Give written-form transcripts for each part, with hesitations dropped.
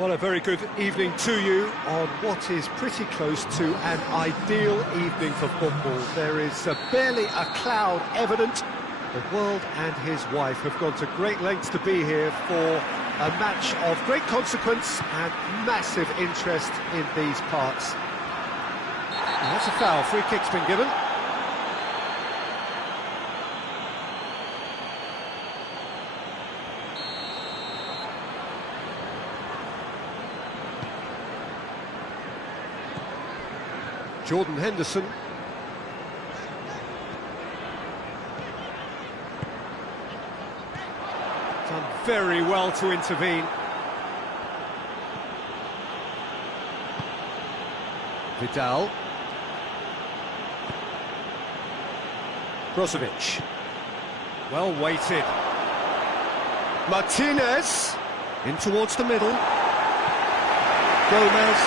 Well, a very good evening to you on what is pretty close to an ideal evening for football. There is barely a cloud evident. The world and his wife have gone to great lengths to be here for a match of great consequence and massive interest in these parts. And that's a foul. Free kick's been given. Jordan Henderson. Done very well to intervene. Vidal. Brozovic. Well weighted. Martinez. In towards the middle. Gomez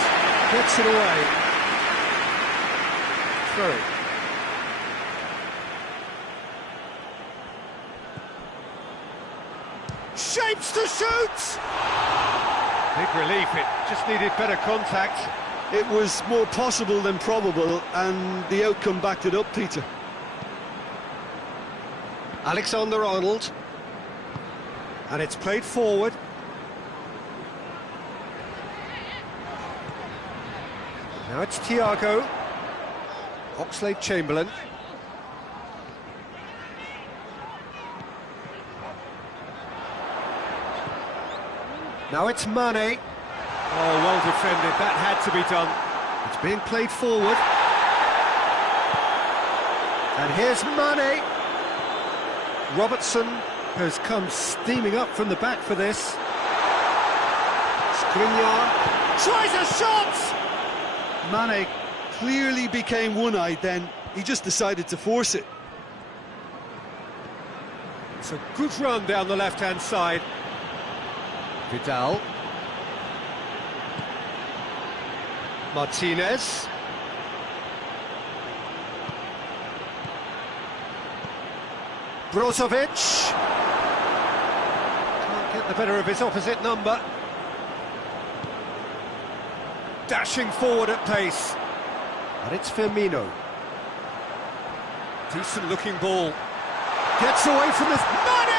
gets it away. Through. Shapes to shoot! Big relief, it just needed better contact. It was more possible than probable, and the outcome backed it up, Peter. Alexander-Arnold. And it's played forward. Now it's Thiago. Oxlade-Chamberlain. Now it's Mane. Oh, well defended. That had to be done. It's being played forward. And here's Mane. Robertson has come steaming up from the back for this. Skriniar tries a shot! Mane clearly became one-eyed then. He just decided to force it. It's a good run down the left-hand side. Vidal. Martinez. Brozovic. Can't get the better of his opposite number. Dashing forward at pace. And it's Firmino. Decent looking ball. Gets away from this. Mane!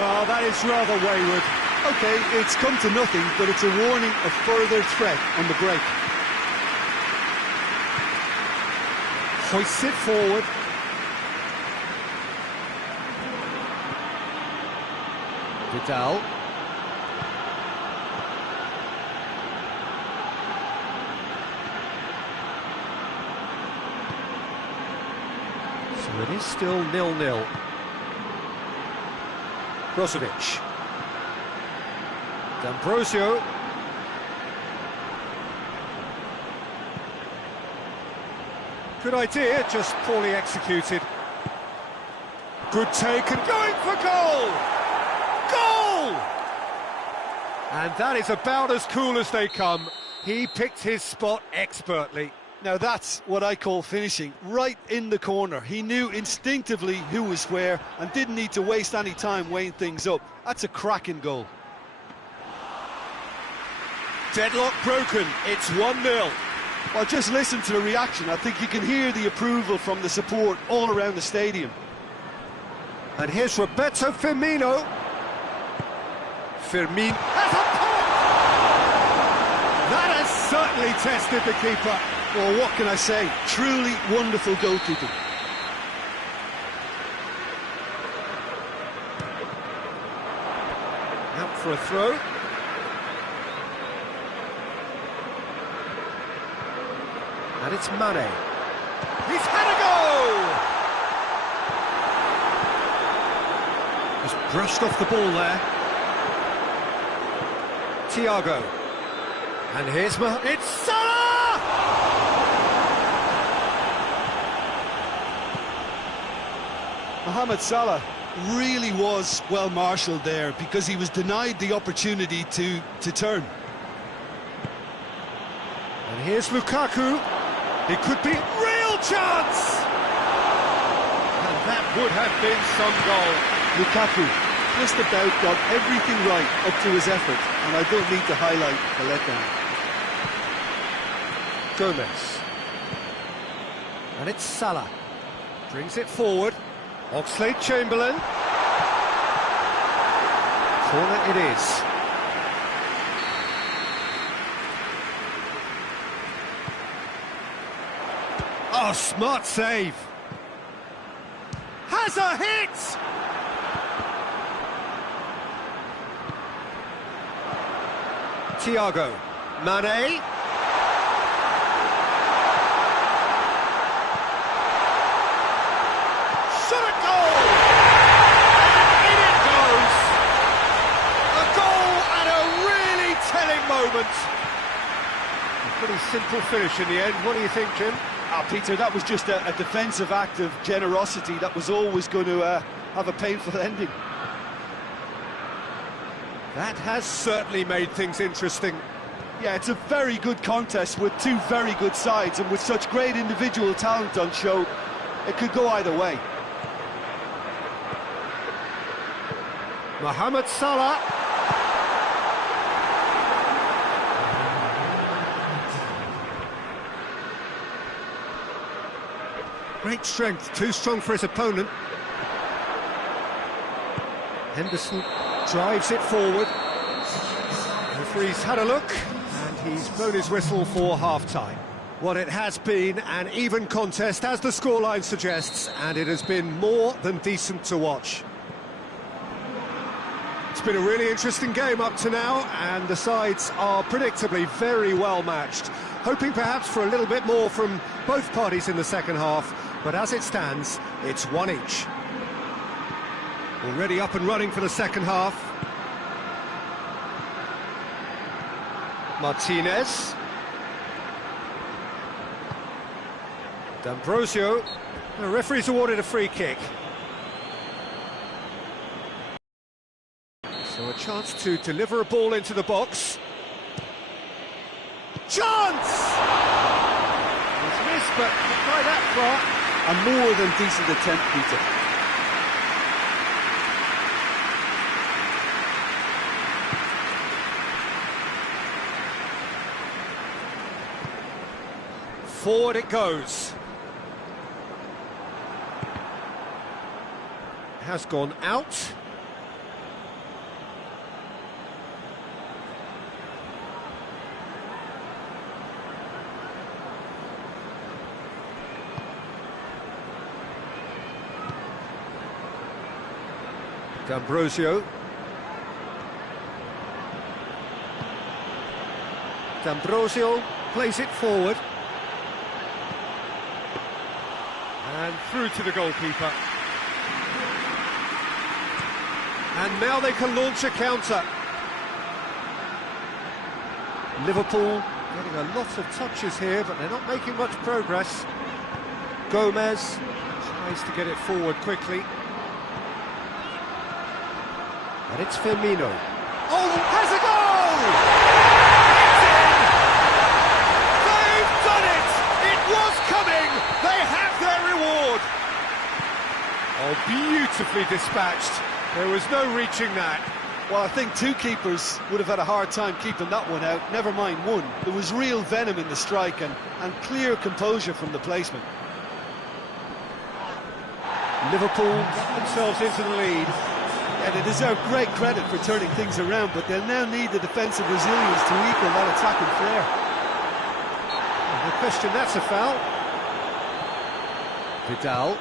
Oh, that is rather wayward. OK, it's come to nothing, but it's a warning of further threat on the break. Hoists it forward. Vidal. So it is still 0-0. Brozovic. D'Ambrosio. Good idea, just poorly executed. Good take and going for goal! Goal! And that is about as cool as they come. He picked his spot expertly. Now that's what I call finishing, right in the corner. He knew instinctively who was where and didn't need to waste any time weighing things up. That's a cracking goal. Deadlock broken, it's 1-0. Well, just listen to the reaction. I think you can hear the approval from the support all around the stadium. And here's Roberto Firmino. Firmino has a pop! That has certainly tested the keeper. Well, what can I say? Truly wonderful goalkeeping. Out for a throw. And it's Mane. He's had a go! Just brushed off the ball there. Thiago. And here's it's Salah! Mohamed Salah really was well marshalled there because he was denied the opportunity to turn. And here's Lukaku. It could be real chance! And that would have been some goal. Lukaku just about got everything right up to his effort, and I don't need to highlight the letdown. Gomez. And it's Salah. Brings it forward. Oxlade-Chamberlain. Corner it is. Oh, smart save. Has a hit! Thiago. Mane. Shot a goal! And in it goes! A goal at a really telling moment. A pretty simple finish in the end. What do you think, Jim? Peter, that was just a defensive act of generosity that was always going to have a painful ending. That has certainly made things interesting. Yeah, it's a very good contest with two very good sides, and with such great individual talent on show, it could go either way. Mohamed Salah. Great strength, too strong for his opponent. Henderson drives it forward. The referee's had a look, and he's blown his whistle for half-time. Well, it has been an even contest, as the scoreline suggests, and it has been more than decent to watch. It's been a really interesting game up to now, and the sides are predictably very well matched. Hoping perhaps for a little bit more from both parties in the second half, but as it stands, it's one each. Already up and running for the second half. Martinez. D'Ambrosio. The referee's awarded a free kick. So a chance to deliver a ball into the box. Chance! It's missed, but not by that far. A more than decent attempt, Peter. Forward it goes. Has gone out. D'Ambrosio. D'Ambrosio plays it forward. And through to the goalkeeper. And now they can launch a counter. Liverpool getting a lot of touches here, but they're not making much progress. Gomez tries to get it forward quickly. And it's Firmino. Oh, has a goal! It's in! They've done it! It was coming! They have their reward! Oh, beautifully dispatched. There was no reaching that. Well, I think two keepers would have had a hard time keeping that one out, never mind one. There was real venom in the strike and clear composure from the placement. Liverpool get themselves into the lead. Yeah, they deserve great credit for turning things around, but they'll now need the defensive resilience to equal that attacking flair. No question, that's a foul. Vidal.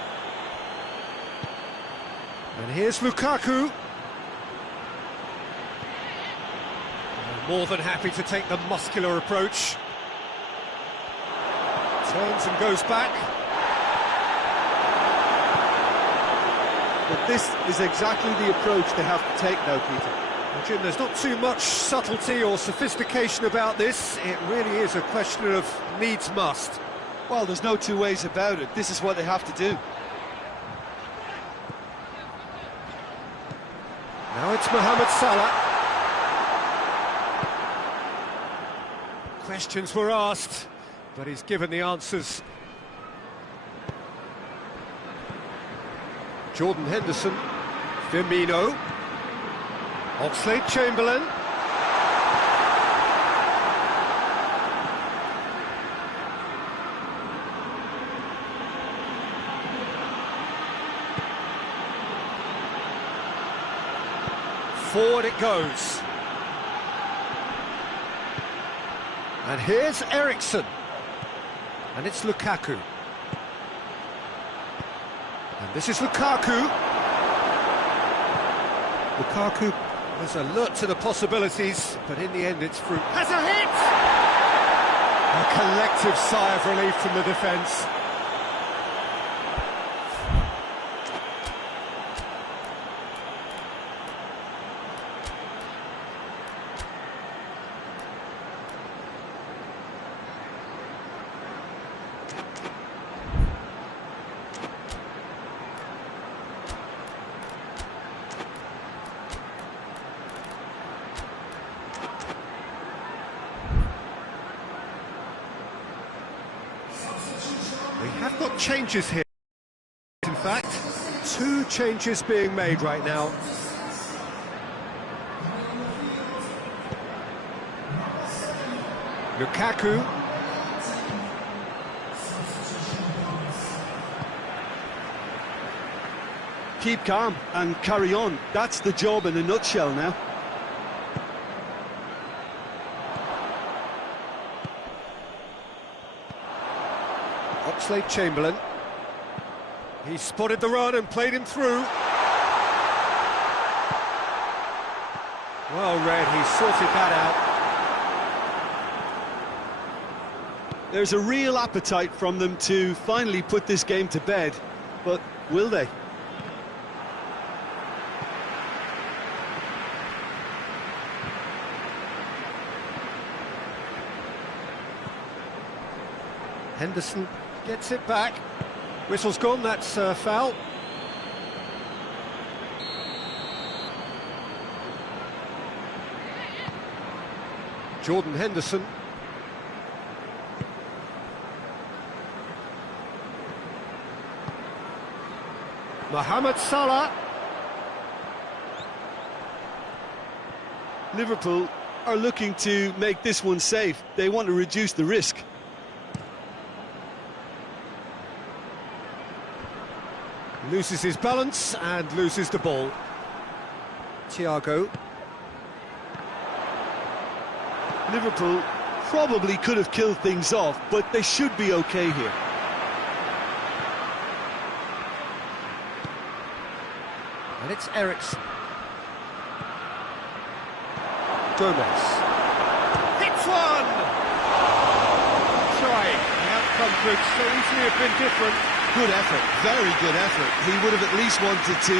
And here's Lukaku. More than happy to take the muscular approach. Turns and goes back. But this is exactly the approach they have to take now, Peter. Well, Jim, there's not too much subtlety or sophistication about this. It really is a question of needs must. Well, there's no two ways about it. This is what they have to do. Now it's Mohamed Salah. Questions were asked, but he's given the answers. Jordan Henderson, Firmino, Oxlade-Chamberlain. Forward it goes. And here's Eriksen. And it's Lukaku. And this is Lukaku. Lukaku was alert to the possibilities, but in the end it's through. Has a hit! A collective sigh of relief from the defence. We have got changes here. In fact, 2 changes being made right now. Lukaku. Keep calm and carry on. That's the job in a nutshell now. Oxlade-Chamberlain. He spotted the run and played him through. Well read, he sorted that out. There's a real appetite from them to finally put this game to bed, but will they? Henderson gets it back. Whistle's gone, that's foul. Jordan Henderson. Mohamed Salah. Liverpool are looking to make this one safe. They want to reduce the risk. Loses his balance and loses the ball. Thiago. Liverpool probably could have killed things off, but they should be okay here. And it's Eriksen. Gomez. Hits one! Trying. The outcome could so easily have been different. Good effort, very good effort. He would have at least wanted to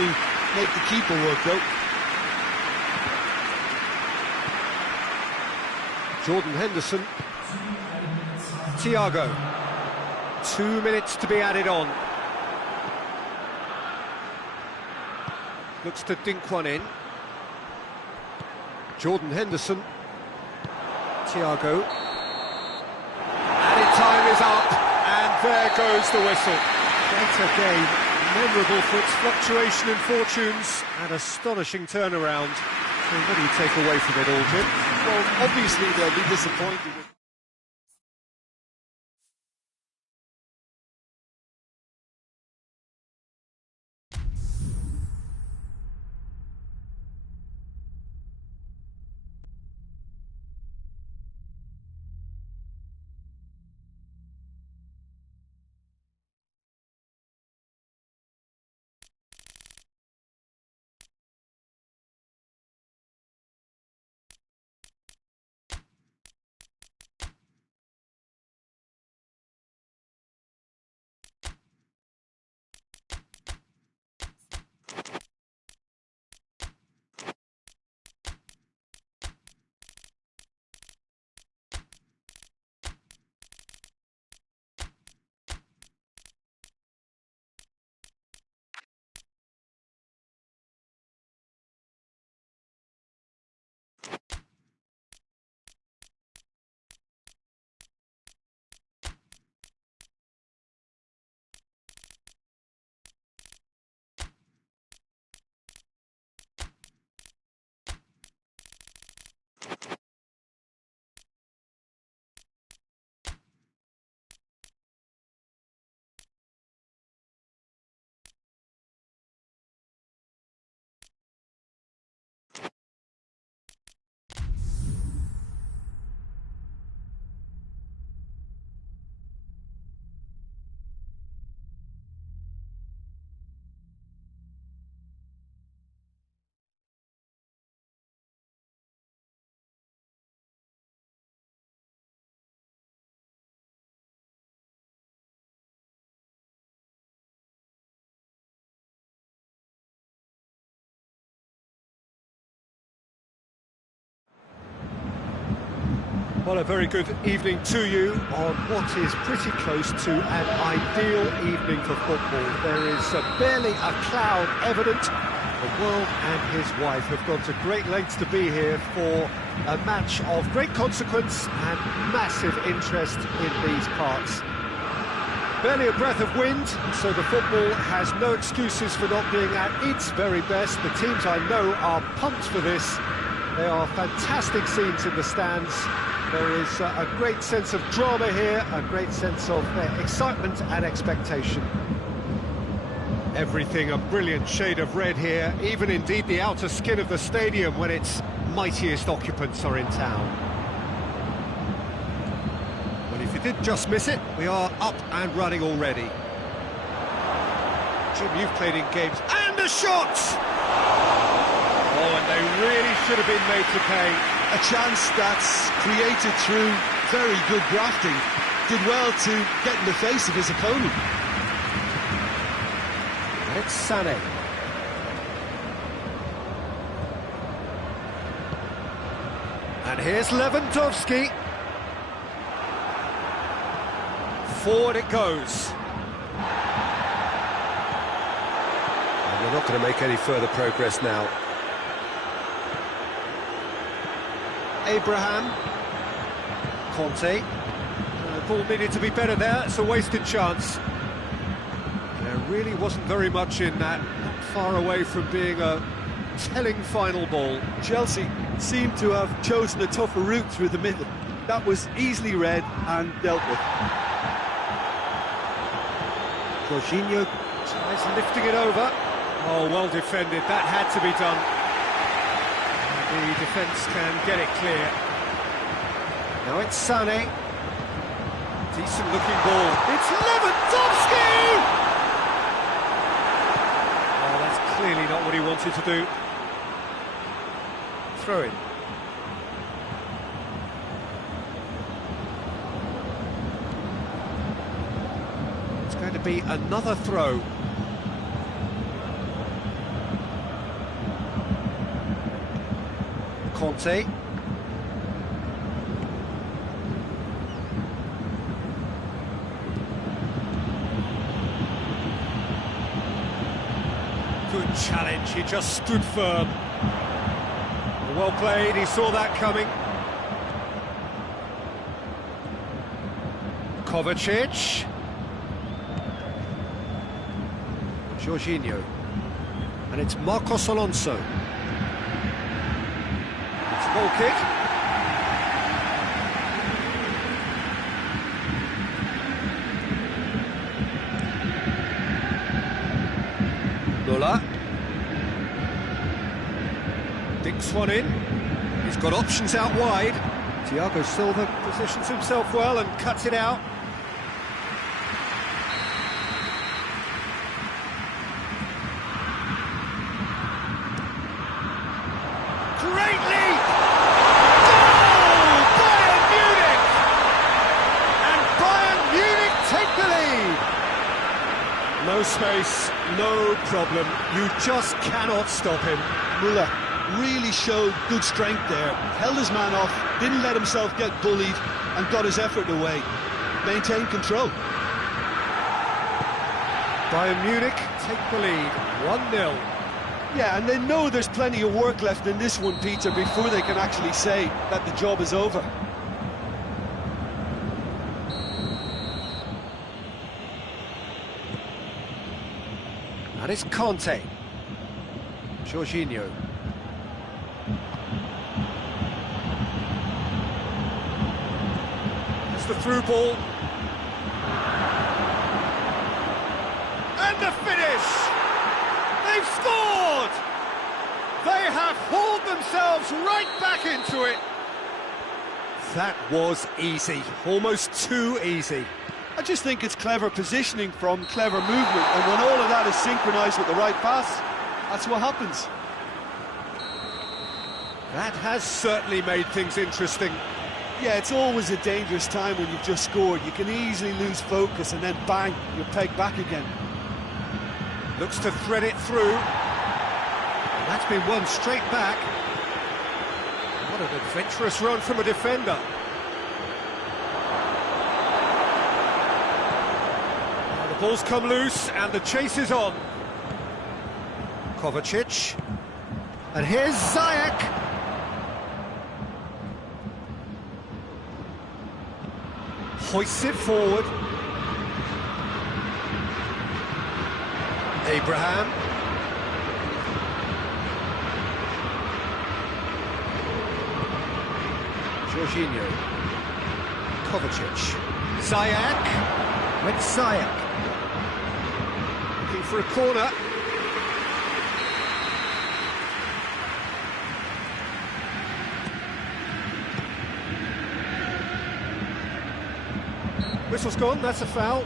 make the keeper work, though. Jordan Henderson. Thiago. 2 minutes to be added on. Looks to dink one in. Jordan Henderson. Thiago. Added time is up, and there goes the whistle. What a game, memorable for its fluctuation in fortunes and astonishing turnaround. So what do you take away from it all, Jim? Well, obviously they'll be disappointed. Well, a very good evening to you on what is pretty close to an ideal evening for football. There is barely a cloud evident. The world and his wife have gone to great lengths to be here for a match of great consequence and massive interest in these parts. Barely a breath of wind, so the football has no excuses for not being at its very best. The teams I know are pumped for this. They are fantastic scenes in the stands. There is a great sense of drama here, a great sense of excitement and expectation. Everything a brilliant shade of red here, even indeed the outer skin of the stadium when its mightiest occupants are in town. Well, if you did just miss it, we are up and running already. Jim, you've played in games, and a shot! Oh, and they really should have been made to pay. A chance that's created through very good grafting. Did well to get in the face of his opponent. And it's Sané. And here's Lewandowski. Forward it goes. And we're not going to make any further progress now. Abraham. Conte. The ball needed to be better there, it's a wasted chance. There really wasn't very much in that, not far away from being a telling final ball. Chelsea seemed to have chosen a tougher route through the middle. That was easily read and dealt with. Jorginho tries lifting it over. Oh, well defended, that had to be done. The defence can get it clear. Now it's Sané. Decent looking ball. It's Lewandowski! Oh, that's clearly not what he wanted to do. Throw in. It's going to be another throw. Conte. Good challenge, he just stood firm. Well played, he saw that coming. Kovacic. Jorginho. And it's Marcos Alonso. Goal kick. Lola. Dinks one in. He's got options out wide. Thiago Silva positions himself well and cuts it out. Great lead! No space, no problem. You just cannot stop him. Müller really showed good strength there. Held his man off, didn't let himself get bullied, and got his effort away. Maintained control. Bayern Munich take the lead, 1-0. Yeah, and they know there's plenty of work left in this one, Peter, before they can actually say that the job is over. And it's Conte. Jorginho. It's the through ball. And the finish! They've scored! They have hauled themselves right back into it. That was easy, almost too easy. I just think it's clever positioning from clever movement, and when all of that is synchronised with the right pass, that's what happens. That has certainly made things interesting. Yeah, it's always a dangerous time when you've just scored. You can easily lose focus and then bang, you're pegged back again. Looks to thread it through. That's been won straight back. What an adventurous run from a defender. Ball's come loose and the chase is on. Kovacic. And here's Ziyech. Hoists it forward. Abraham. Jorginho. Kovacic. Ziyech. With Ziyech. Looking for a corner. Whistle's gone, that's a foul.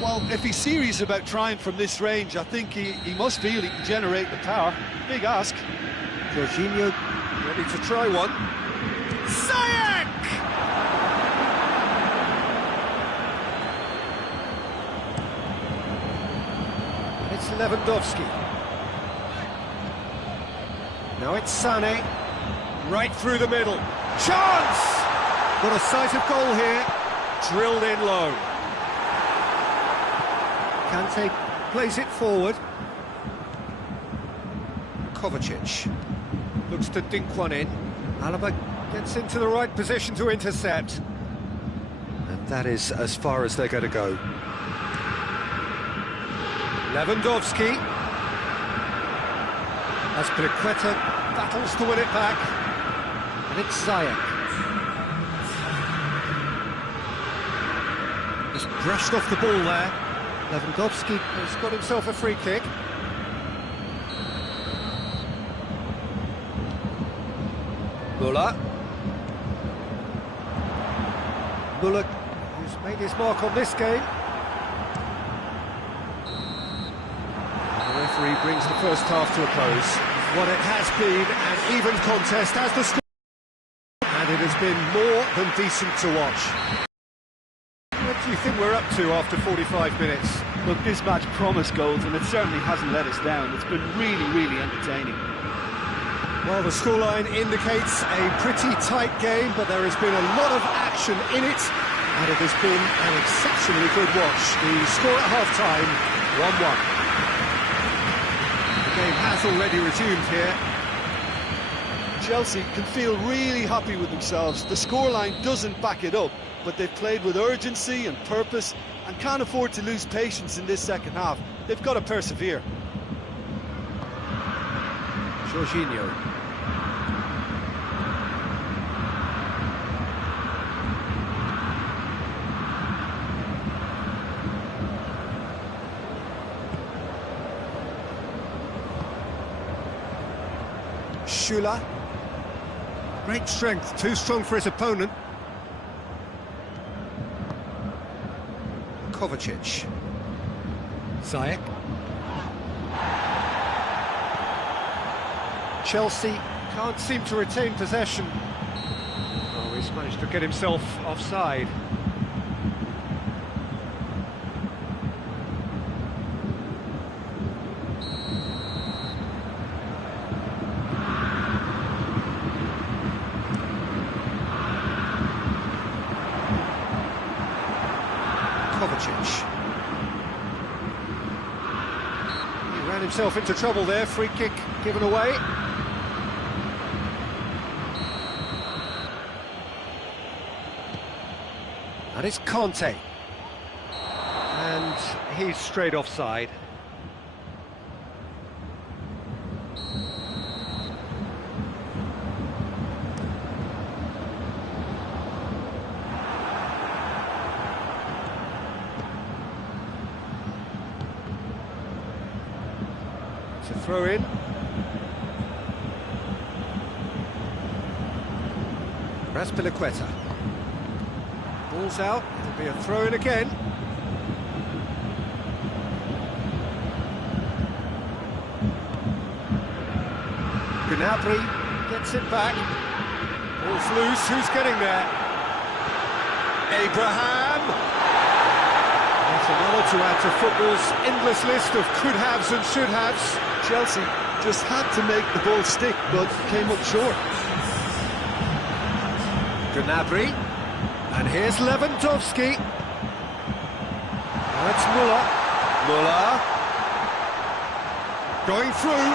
Well, if he's serious about trying from this range, I think he must feel he can generate the power. Big ask. Jorginho ready to try one. Ziyech! It's Lewandowski. Now it's Sané. Right through the middle. Chance! Got a sight of goal here. Drilled in low. Kante plays it forward. Kovacic looks to dink one in. Alaba gets into the right position to intercept. And that is as far as they're going to go. Lewandowski. Azpilicueta battles to win it back. And it's Ziyech. Just brushed off the ball there. Lewandowski has got himself a free kick. Müller. Müller, who's made his mark on this game. The referee brings the first half to a close. What it has been an even contest as the score, and it has been more than decent to watch. What do you think we're up to after 45 minutes? Look, this match promised goals, and it certainly hasn't let us down. It's been really, really entertaining. Well, the scoreline indicates a pretty tight game, but there has been a lot of action in it, and it has been an exceptionally good watch. The score at half-time, 1-1. The game has already resumed here. Chelsea can feel really happy with themselves. The scoreline doesn't back it up, but they've played with urgency and purpose and can't afford to lose patience in this second half. They've got to persevere. Jorginho. Schüller. Great strength, too strong for his opponent. Kovacic. Ziyech. Chelsea can't seem to retain possession. Oh, he's managed to get himself offside. Kovacic. He ran himself into trouble there, free kick given away. And it's Conte. And he's straight offside. To throw in. Azpilicueta. Ball's out, it'll be a throw in again. Gnabry gets it back. Ball's loose, who's getting there? Abraham! That's another to add to football's endless list of could-haves and should-haves. Chelsea just had to make the ball stick, but came up short. Gnabry. And here's Lewandowski. Now it's Müller. Müller. Going through.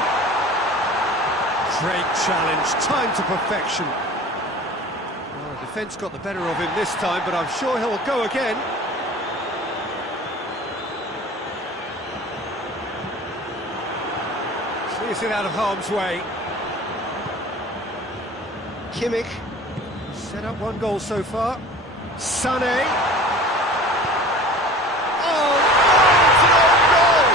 Great challenge, time to perfection. Well, the defence got the better of him this time, but I'm sure he'll go again. Clears it out of harm's way. Kimmich. Set up one goal so far. Sané. Oh, goal!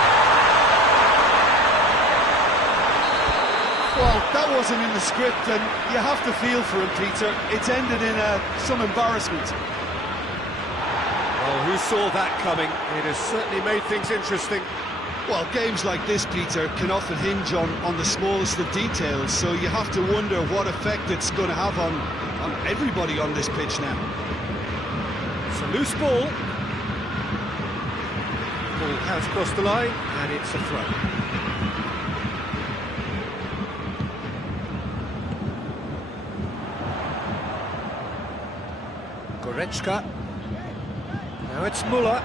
Well, that wasn't in the script, and you have to feel for him, Peter. It's ended in some embarrassment. Well, who saw that coming? It has certainly made things interesting. Well, games like this, Peter, can often hinge on the smallest of details, so you have to wonder what effect it's going to have on everybody on this pitch now. It's a loose ball. Ball has crossed the line, and it's a throw. Goretzka. Now it's Müller.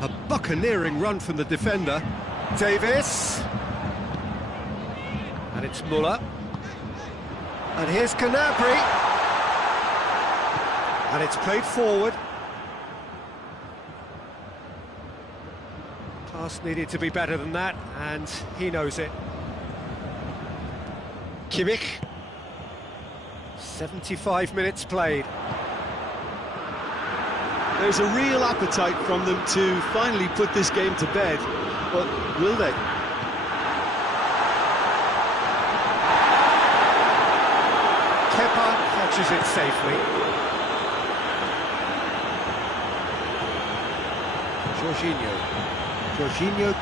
A buccaneering run from the defender. Davis. And it's Müller. And here's Gnabry. And it's played forward. Pass needed to be better than that, and he knows it. Kimmich. 75 minutes played. There's a real appetite from them to finally put this game to bed, but will they? Kepa catches it safely. Jorginho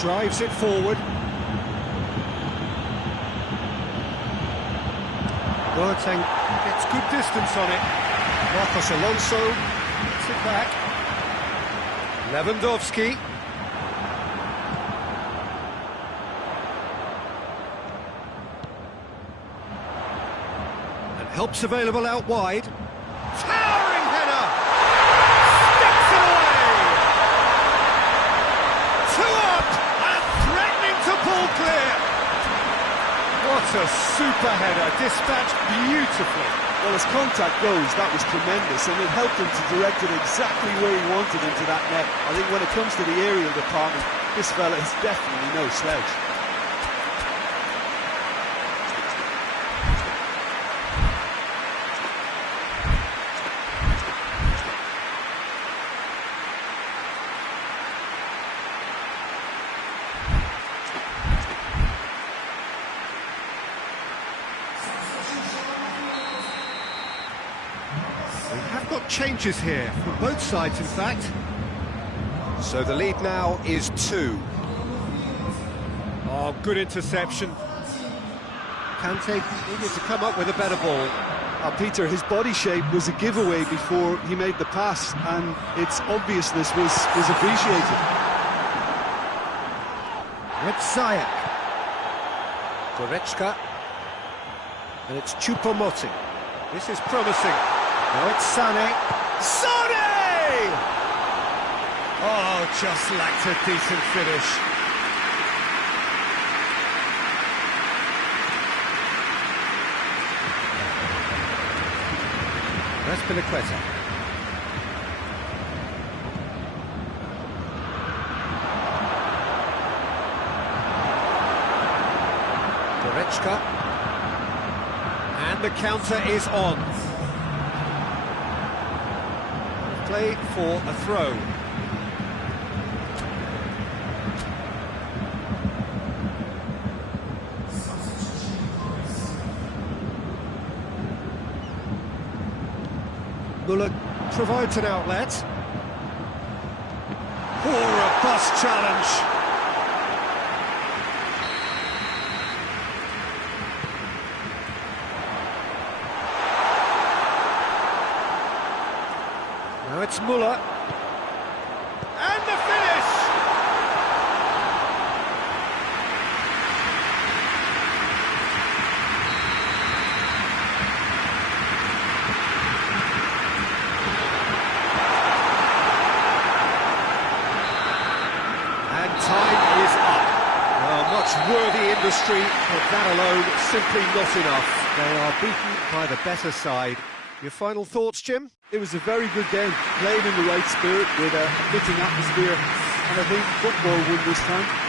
drives it forward. Boateng gets good distance on it. Marcos Alonso gets it back. Lewandowski. And help's available out wide. Towering header! Sticks it away! 2 up and threatening to pull clear. What a super header, dispatched beautifully. Well, as contact goes, that was tremendous, and it helped him to direct it exactly where he wanted into that net. I think when it comes to the aerial department, this fella is definitely no slouch. Changes here from both sides, in fact. So the lead now is 2. Oh, good interception. Kante needed to come up with a better ball. Peter, his body shape was a giveaway before he made the pass, and its obviousness was appreciated. It's Ziyech. Goretzka. And it's Choupo-Moting. This is promising. Now it's Sané. Sané! Oh, just lacked a decent finish. That's Pinaqueta. Goretzka. And the counter is on. Play for a throw. Müller provides an outlet. Oh, robust challenge. Now it's Müller. And the finish! time is up. Well, much worthy industry, but that alone simply not enough. They are beaten by the better side. Your final thoughts, Jim? It was a very good game, played in the right spirit with a fitting atmosphere, and I think football won this time.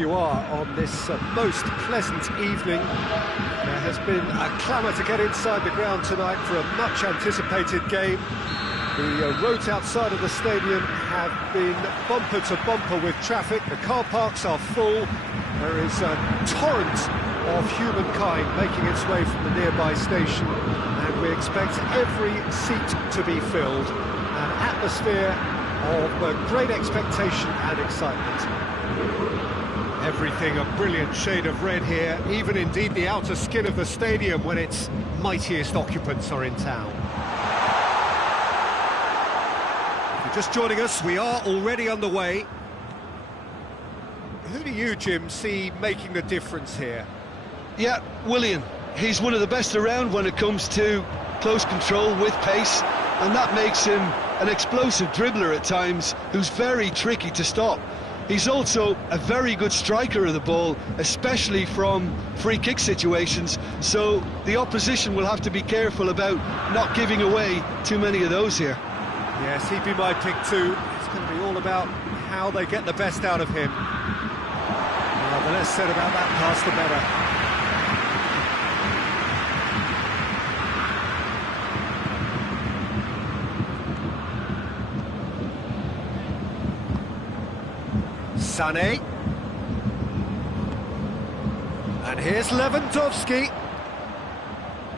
You are on this most pleasant evening. There has been a clamour to get inside the ground tonight for a much anticipated game. The roads outside of the stadium have been bumper to bumper with traffic. The car parks are full. There is a torrent of humankind making its way from the nearby station, and we expect every seat to be filled. An atmosphere of great expectation and excitement. Everything a brilliant shade of red here, even indeed the outer skin of the stadium when its mightiest occupants are in town. If you're just joining us, we are already underway. Who do you, Jim, see making the difference here? Yeah, Willian. He's one of the best around when it comes to close control with pace, and that makes him an explosive dribbler at times who's very tricky to stop. He's also a very good striker of the ball, especially from free kick situations, so the opposition will have to be careful about not giving away too many of those here. Yes, he'd be my pick too. It's going to be all about how they get the best out of him. Well, the less said about that pass, the better. Sané. And here's Lewandowski.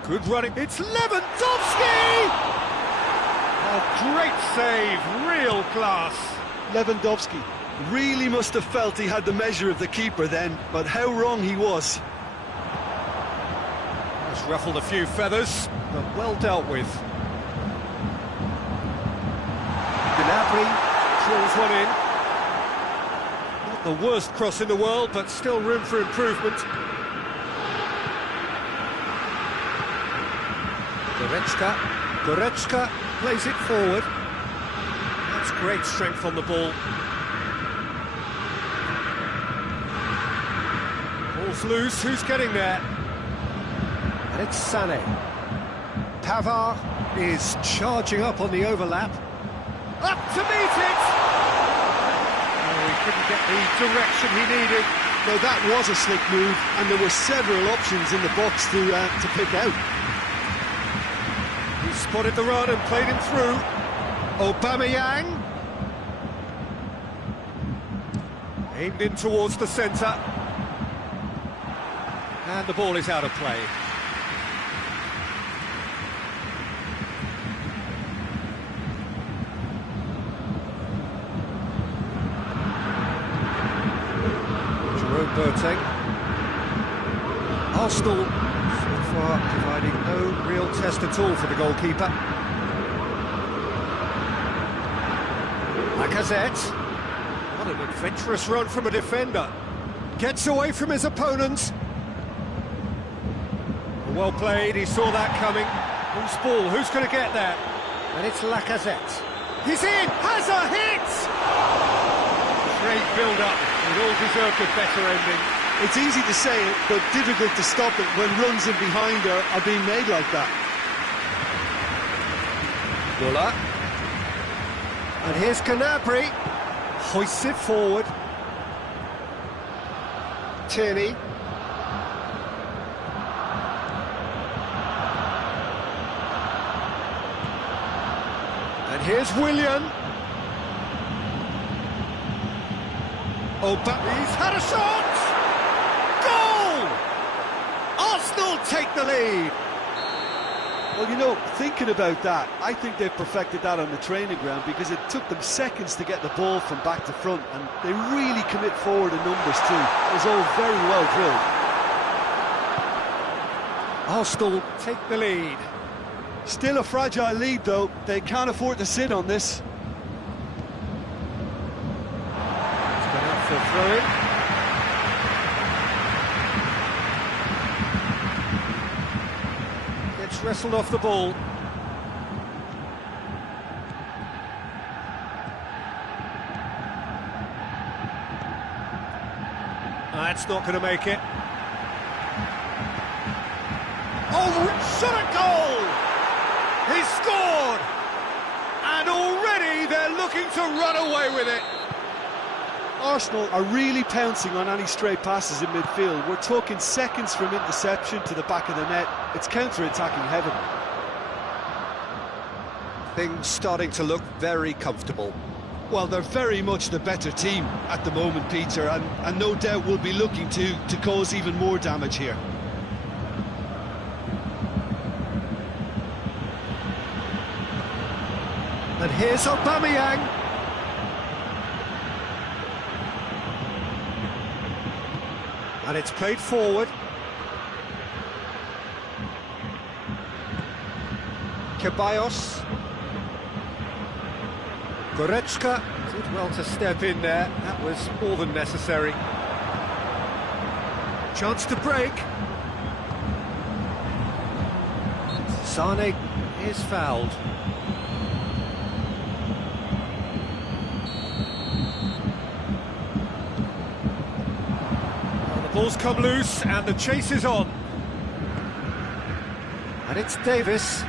Good running. It's Lewandowski! Oh, great save. Real class. Lewandowski really must have felt he had the measure of the keeper then, but how wrong he was. Just ruffled a few feathers, but well dealt with. Gnabry drills heaves one in. Not the worst cross in the world, but still room for improvement. Goretzka plays it forward. That's great strength on the ball. Ball's loose, who's getting there? And it's Sané. Pavard is charging up on the overlap. Up to meet it! Oh, he couldn't get the direction he needed. No, that was a slick move, and there were several options in the box to pick out. He spotted the run and played him through. Aubameyang. Aimed in towards the centre. And the ball is out of play. Boateng. Arsenal, so far, providing no real test at all for the goalkeeper. Lacazette. What an adventurous run from a defender. Gets away from his opponents. Well played, he saw that coming. Who's ball? Who's going to get there? And it's Lacazette. He's in! Has a hit! Great build-up. It all deserved a better ending. It's easy to say it, but difficult to stop it when runs in behind are being made like that. Müller. And here's Gnabry. Hoists it forward. Tierney. And here's Willian. Oh, but he's had a shot! Goal! Arsenal take the lead! Well, you know, thinking about that, I think they've perfected that on the training ground because it took them seconds to get the ball from back to front, and they really commit forward in numbers too. It was all very well drilled. Arsenal take the lead. Still a fragile lead, though. They can't afford to sit on this. Throw in. Gets wrestled off the ball. That's not going to make it. Oh, shot a goal! He scored! And already they're looking to run away with it. Arsenal are really pouncing on any stray passes in midfield. We're talking seconds from interception to the back of the net. It's counter-attacking heaven. Things starting to look very comfortable. Well, they're very much the better team at the moment, Peter, and no doubt will be looking to cause even more damage here. And here's Aubameyang. And it's played forward. Ceballos. Goretzka did well to step in there. That was more than necessary. Chance to break. Sané is fouled. Ball's come loose and the chase is on. And it's Davis.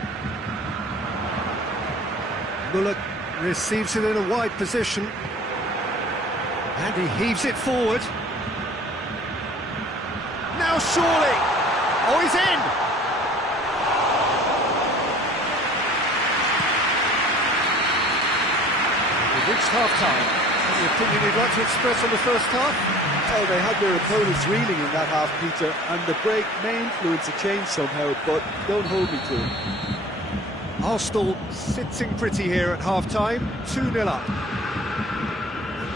Müller receives it in a wide position. And he heaves it forward. Now surely! Oh, he's in! We've reached half-time. Any opinion you'd like to express on the first half? Oh, they had their opponents reeling in that half, Peter, and the break may influence a change somehow, but don't hold me to it. Arsenal sitting pretty here at half-time, 2-0 up.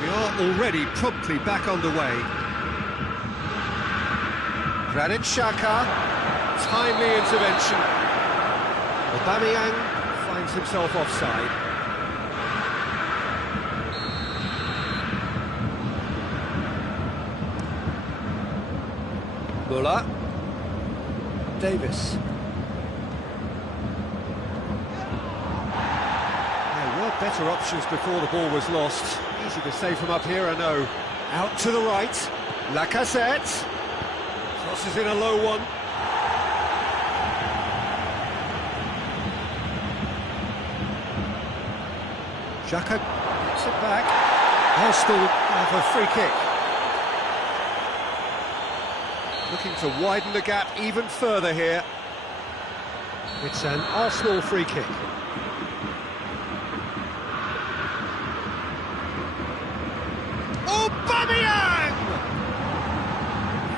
We are already promptly back underway. Granit Xhaka, timely intervention. Aubameyang finds himself offside. Muller. Davis. There were better options before the ball was lost. Easy to save from up here, I know. Out to the right. Lacazette. Crosses in a low one. Xhaka gets it back. Arsenal have a free kick. Looking to widen the gap even further here. It's an Arsenal free kick. Aubameyang!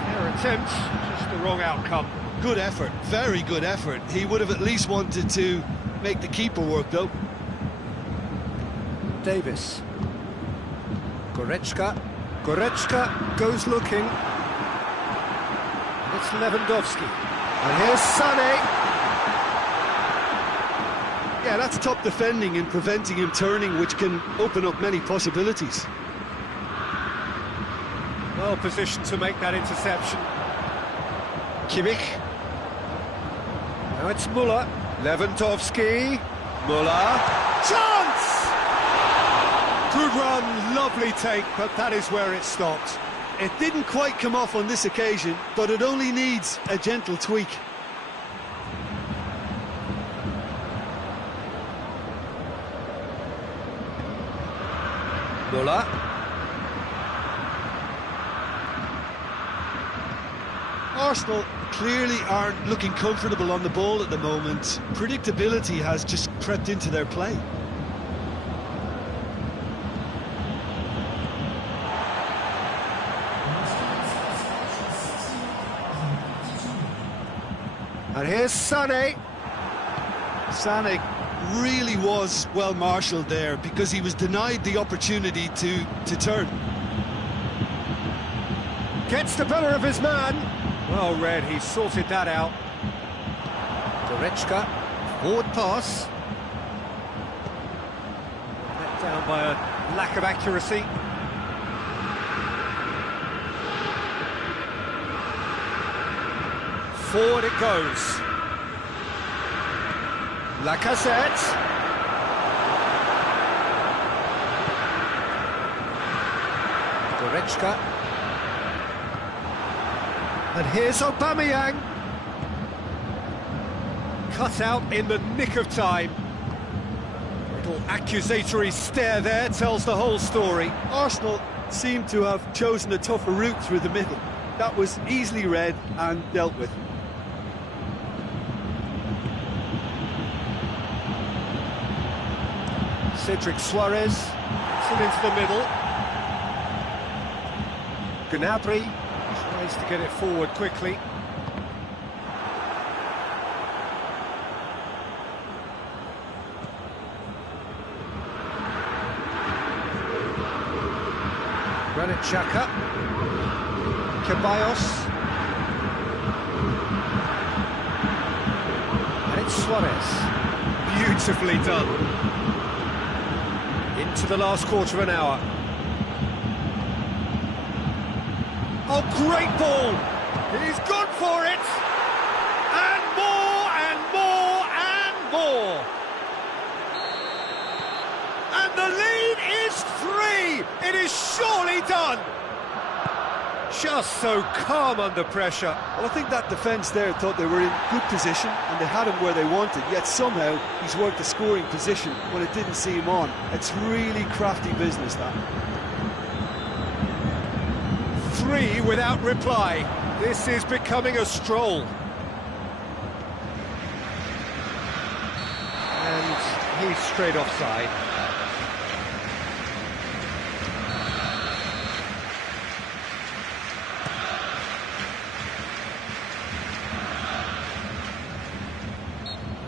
Fair attempt, just the wrong outcome. Good effort, very good effort. He would have at least wanted to make the keeper work, though. Davis. Goretzka. Goretzka goes looking. It's Lewandowski. And here's Sané. Yeah, that's top defending and preventing him turning, which can open up many possibilities. Well positioned to make that interception. Kimmich. Now it's Muller. Lewandowski. Muller. Chance! Good run, lovely take, but that is where it stopped. It didn't quite come off on this occasion, but it only needs a gentle tweak. Muller. Arsenal clearly aren't looking comfortable on the ball at the moment. Predictability has just crept into their play. And here's Sané. Sané really was well marshalled there because he was denied the opportunity to turn. Gets the better of his man. Well read, he sorted that out. Goretzka, forward pass. Let down by a lack of accuracy. Forward it goes. Lacazette. Goretzka. And here's Aubameyang. Cut out in the nick of time. Little accusatory stare there tells the whole story. Arsenal seem to have chosen a tougher route through the middle. That was easily read and dealt with. Cedric Suarez, still into the middle. Gnabry tries to get it forward quickly. Granit Xhaka. Ceballos. And it's Suarez. Beautifully done. Into the last quarter of an hour. Oh, great ball! He's gone for it! And more, and more, and more! And the lead is 3! It is surely done! Just so calm under pressure. Well, I think that defence there thought they were in good position and they had him where they wanted, yet somehow he's worked the scoring position when it didn't see him on. It's really crafty business, that. 3 without reply. This is becoming a stroll. And he's straight offside.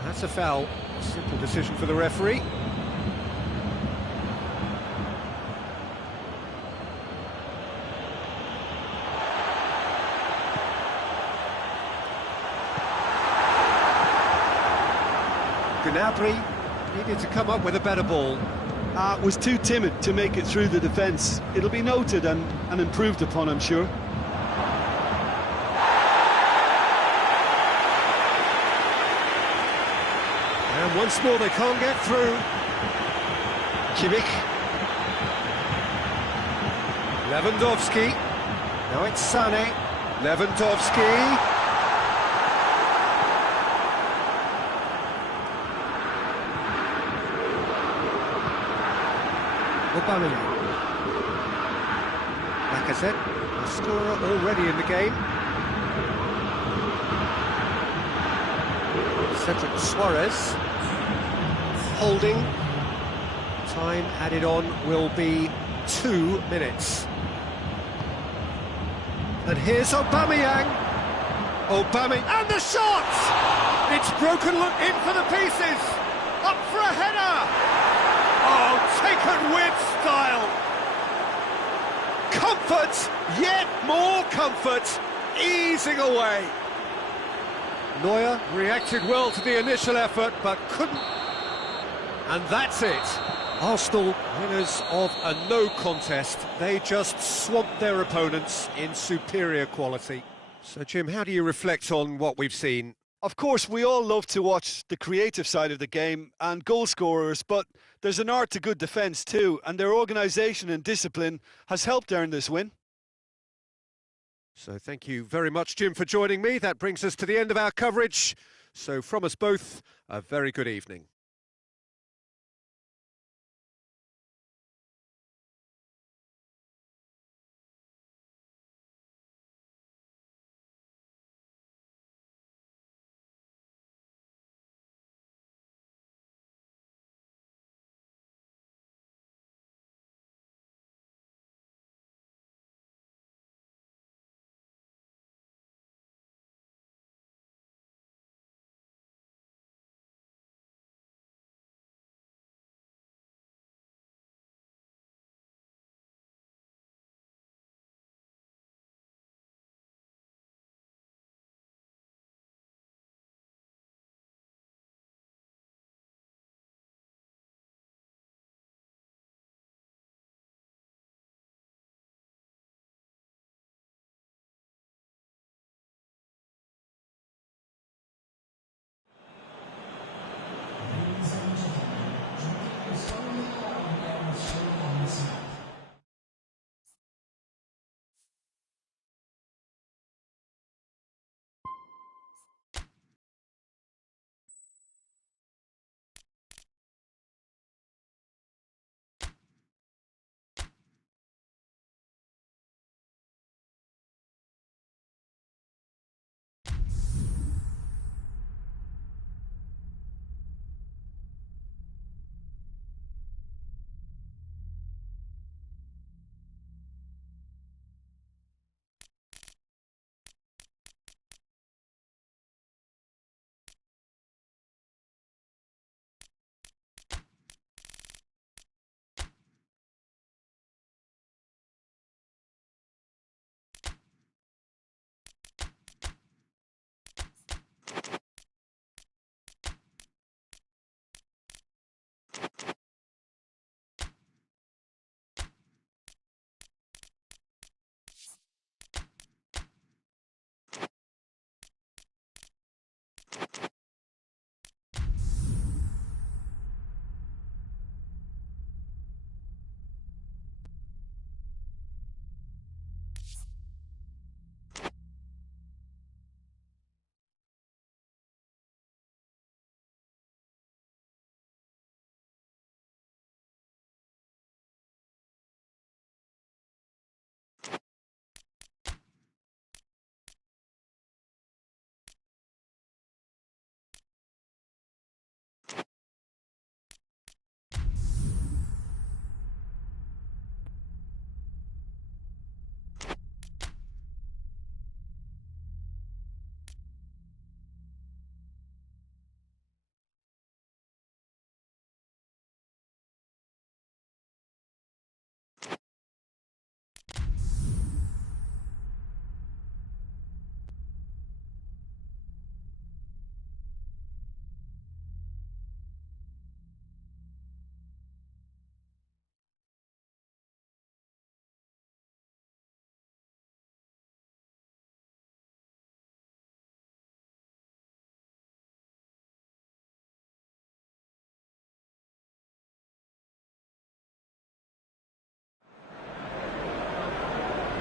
That's a foul. Simple decision for the referee. Gnabry needed to come up with a better ball. Was too timid to make it through the defence. It'll be noted and improved upon, I'm sure. And once more they can't get through. Kimmich. Lewandowski. Now it's Sané. Lewandowski. Aubameyang. Lacazette, a scorer already in the game. Cedric Suarez. Holding. Time added on will be 2 minutes. And here's Aubameyang. Aubameyang, and the shot! It's broken in for the pieces. Up for a header. Oh, taken with style. Comfort, yet more comfort, easing away. Neuer reacted well to the initial effort, but couldn't. And that's it. Arsenal, winners of a no contest. They just swamped their opponents in superior quality. So, Jim, how do you reflect on what we've seen? Of course, we all love to watch the creative side of the game and goal scorers, but there's an art to good defence too, and their organisation and discipline has helped earn this win. So thank you very much, Jim, for joining me. That brings us to the end of our coverage. So from us both, a very good evening.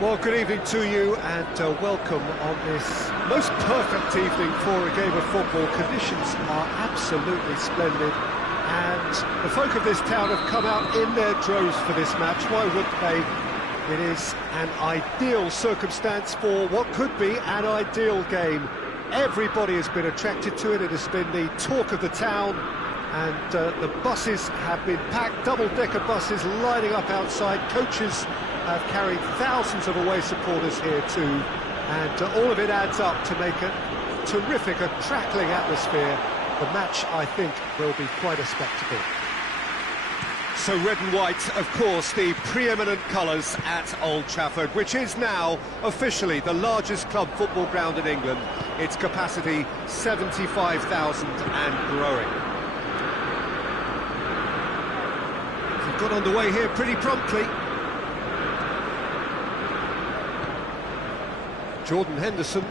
Well, good evening to you and welcome on this most perfect evening for a game of football. Conditions are absolutely splendid and the folk of this town have come out in their droves for this match. Why wouldn't they? It is an ideal circumstance for what could be an ideal game. Everybody has been attracted to it. It has been the talk of the town and the buses have been packed, double-decker buses lining up outside. Coaches have carried thousands of away supporters here too, and all of it adds up to make a terrific, a crackling atmosphere. The match, I think, will be quite a spectacle. So red and white, of course, the preeminent colours at Old Trafford, which is now officially the largest club football ground in England. Its capacity 75,000 and growing. We've got underway here pretty promptly. Jordan Henderson,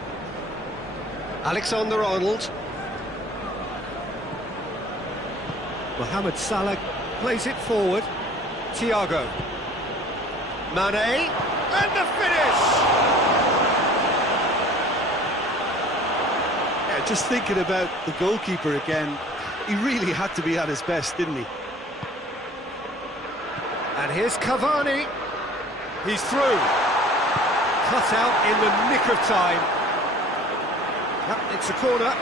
Alexander-Arnold, Mohamed Salah plays it forward, Thiago, Mane, and the finish! Yeah, just thinking about the goalkeeper again, he really had to be at his best, didn't he? And here's Cavani, he's through. Cut out in the nick of time. Yep, it's a corner.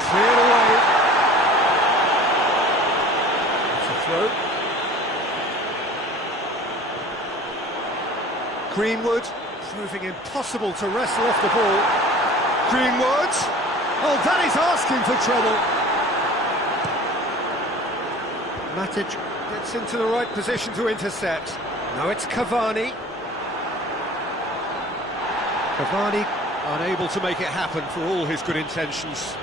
Cleared away. It's a throw. Greenwood, proving impossible to wrestle off the ball. Greenwood. Oh, that is asking for trouble. Matic gets into the right position to intercept. Now it's Cavani. Cavani unable to make it happen for all his good intentions.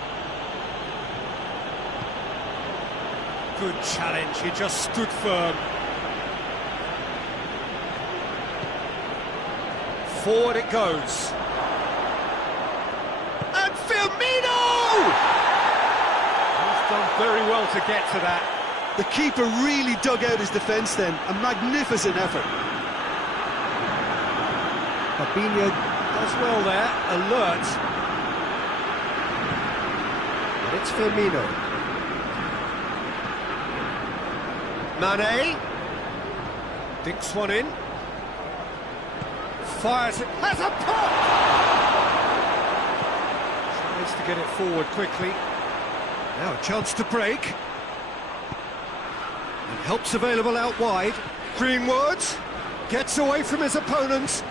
Good challenge, he just stood firm. Forward it goes. And Firmino! He's done very well to get to that. The keeper really dug out his defence then, a magnificent effort. Fabinho does well there, alert. And it's Firmino. Mane. Dinks one in. Fires it, has a pop! Tries to get it forward quickly. Now a chance to break. And help's available out wide. Greenwood gets away from his opponent.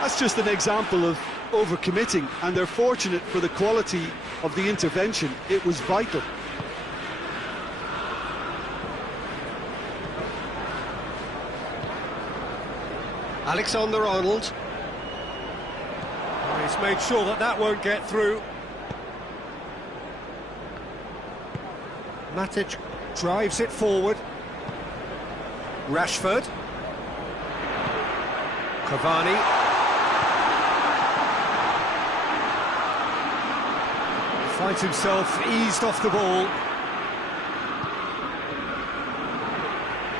That's just an example of overcommitting, and they're fortunate for the quality of the intervention. It was vital. Alexander-Arnold. Oh, he's made sure that that won't get through. Matic drives it forward. Rashford. Cavani. Finds himself eased off the ball.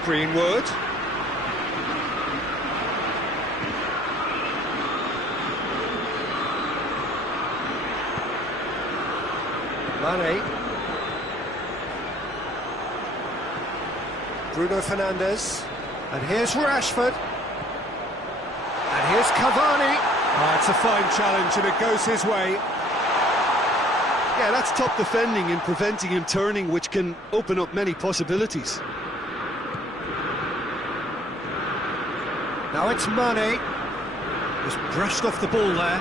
Greenwood. Mane. Bruno Fernandes, and here's Rashford, and here's Cavani. Oh, it's a fine challenge and it goes his way. Yeah, that's top defending and preventing him turning, which can open up many possibilities. Now it's Mane, just brushed off the ball there.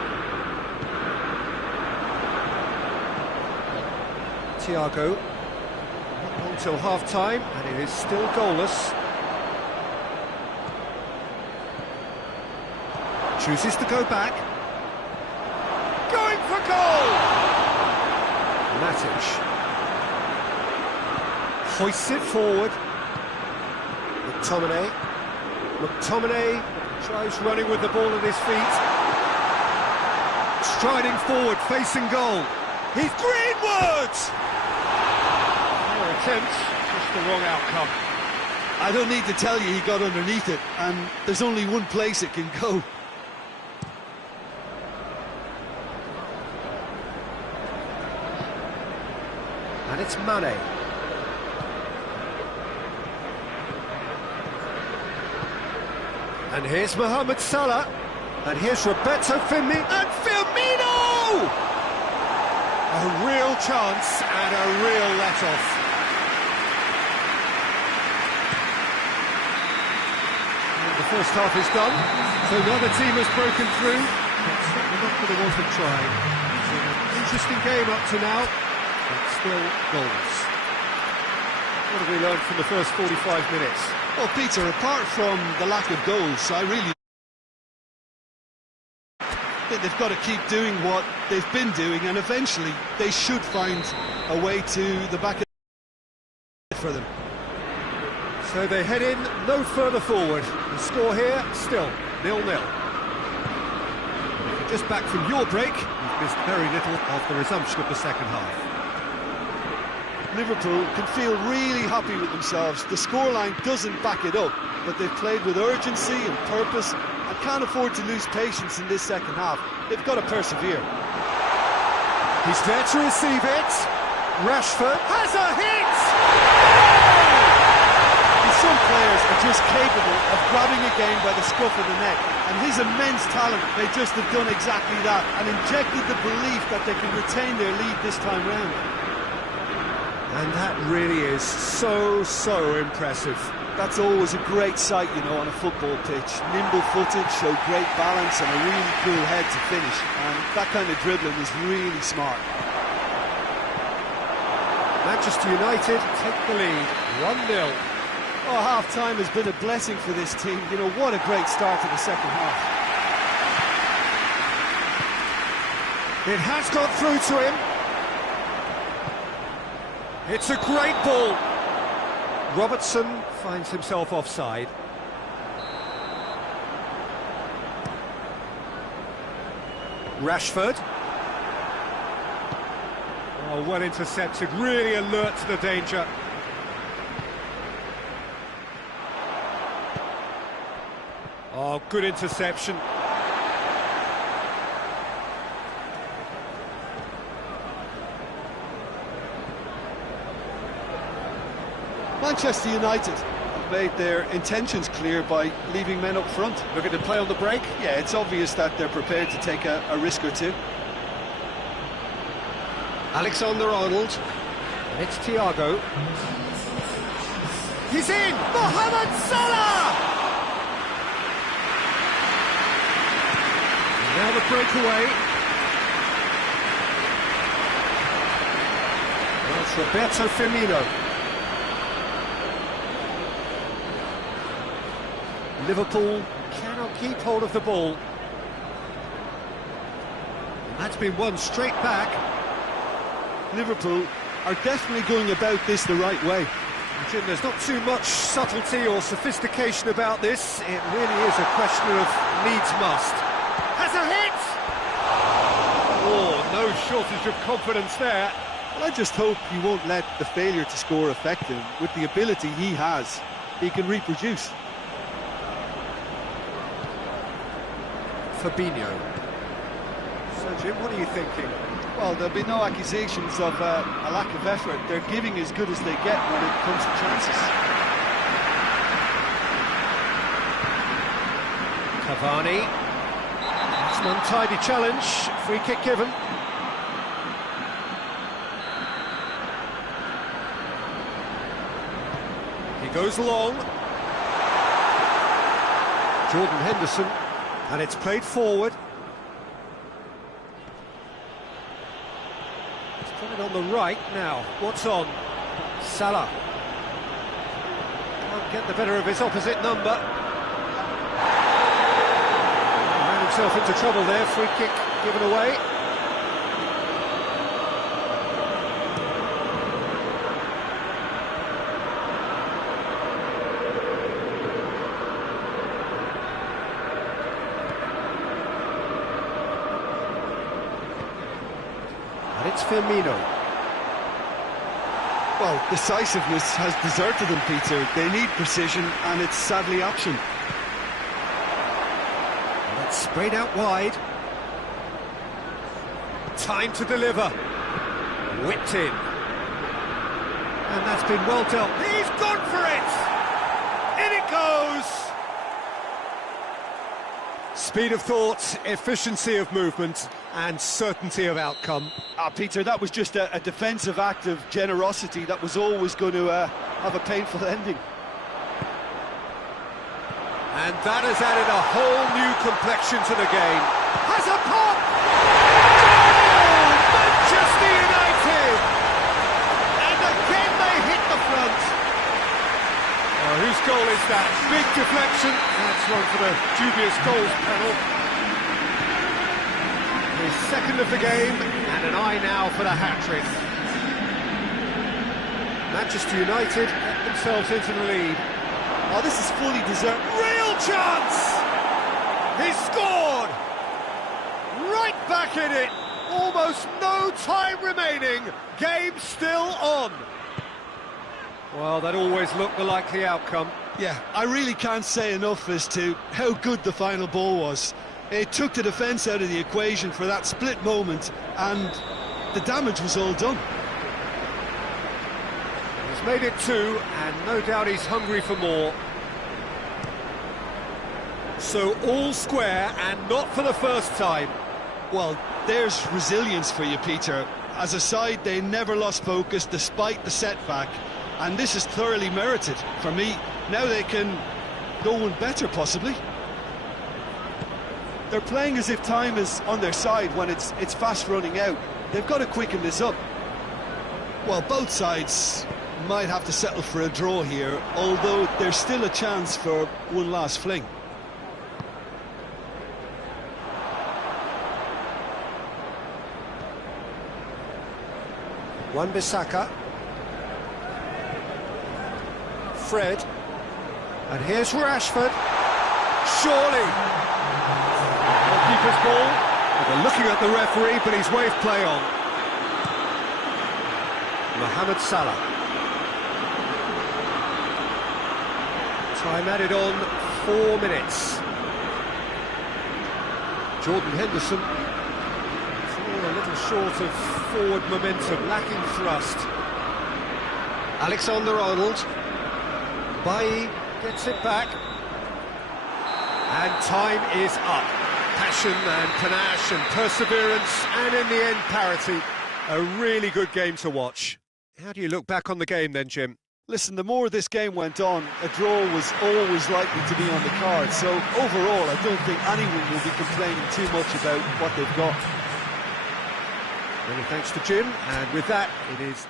Thiago. Until half-time, and it is still goalless. Chooses to go back. Going for goal! Matic. Hoists it forward. McTominay. McTominay tries running with the ball at his feet. Striding forward, facing goal. He's Greenwood! Fair attempt, just the wrong outcome. I don't need to tell you he got underneath it, and there's only one place it can go. And it's Mane. And here's Mohamed Salah. And here's Roberto Firmino. And Firmino! A real chance and a real let-off. And the first half is done, so neither team has broken through. But certainly not for the want of trying. It's been an interesting game up to now, but still goals. What have we learned from the first 45 minutes? Well, Peter, apart from the lack of goals, I really think they've got to keep doing what they've been doing, and eventually they should find a way to the back of for them. So they head in no further forward. The score here, still 0-0. If you're just back from your break, you've missed very little of the resumption of the second half. Liverpool can feel really happy with themselves. The scoreline doesn't back it up, but they've played with urgency and purpose and can't afford to lose patience in this second half. They've got to persevere. He's there to receive it. Rashford has a hit! And some players are just capable of grabbing a game by the scruff of the neck, and his immense talent may just have done exactly that and injected the belief that they can retain their lead this time round. And that really is so impressive. That's always a great sight, you know, on a football pitch. Nimble-footed, show great balance and a really cool head to finish. And that kind of dribbling is really smart. Manchester United take the lead, 1-0. Oh, half-time has been a blessing for this team. You know, what a great start to the second half. It has got through to him. It's a great ball. Robertson finds himself offside. Rashford. Oh, well intercepted, really alert to the danger. Oh, good interception. Manchester United have made their intentions clear by leaving men up front. Looking to play on the break? Yeah, it's obvious that they're prepared to take a risk or two. Alexander-Arnold. And it's Thiago. He's in! Mohamed Salah! And now the breakaway. Well, it's Roberto Firmino. Liverpool cannot keep hold of the ball. And that's been won straight back. Liverpool are definitely going about this the right way. Jim, there's not too much subtlety or sophistication about this. It really is a question of needs must. Has a hit! Oh, no shortage of confidence there. Well, I just hope he won't let the failure to score affect him. With the ability he has, he can reproduce. Fabinho. So, Jim, what are you thinking? Well, there'll be no accusations of a lack of effort. They're giving as good as they get when it comes to chances. Cavani. It's an untidy challenge. Free kick given. He goes long. Jordan Henderson. And it's played forward. He's put it on the right now. What's on? Salah. Can't get the better of his opposite number. Ran himself into trouble there. Free kick given away. It's Firmino. Well, decisiveness has deserted them, Peter. They need precision, and it's sadly absent. It's sprayed out wide. Time to deliver. Whipped in. And that's been well dealt. He's gone for it! In it goes! Speed of thought, efficiency of movement, and certainty of outcome. Peter, that was just a defensive act of generosity that was always going to have a painful ending. And that has added a whole new complexion to the game. Has a pop! Goal! Manchester United! And again they hit the front. Whose goal is that? Big deflection. That's one for the dubious goals panel. His second of the game, and an eye now for the hat-trick. Manchester United get themselves into the lead. Oh, this is fully deserved. Real chance! He scored! Right back in it! Almost no time remaining. Game still on. Well, that always looked the likely outcome. Yeah, I really can't say enough as to how good the final ball was. It took the defence out of the equation for that split moment, and the damage was all done. He's made it 2, and no doubt he's hungry for more. So all square, and not for the first time. Well, there's resilience for you, Peter. As a side, they never lost focus despite the setback, and this is thoroughly merited. For me, now they can go one better, possibly. They're playing as if time is on their side when it's fast running out. They've got to quicken this up. Well, both sides might have to settle for a draw here, although there's still a chance for one last fling. Wan-Bissaka. Fred. And here's Rashford. Surely. Keeper's ball. They're looking at the referee, but he's waved play on. Mohamed Salah. Time added on 4 minutes. Jordan Henderson. A little short of forward momentum, lacking thrust. Alexander-Arnold. Bailly gets it back. And time is up. Passion and panache and perseverance, and in the end, parity. A really good game to watch. How do you look back on the game then, Jim? Listen, the more this game went on, a draw was always likely to be on the card. So overall, I don't think anyone will be complaining too much about what they've got. Many thanks to Jim, and with that, it is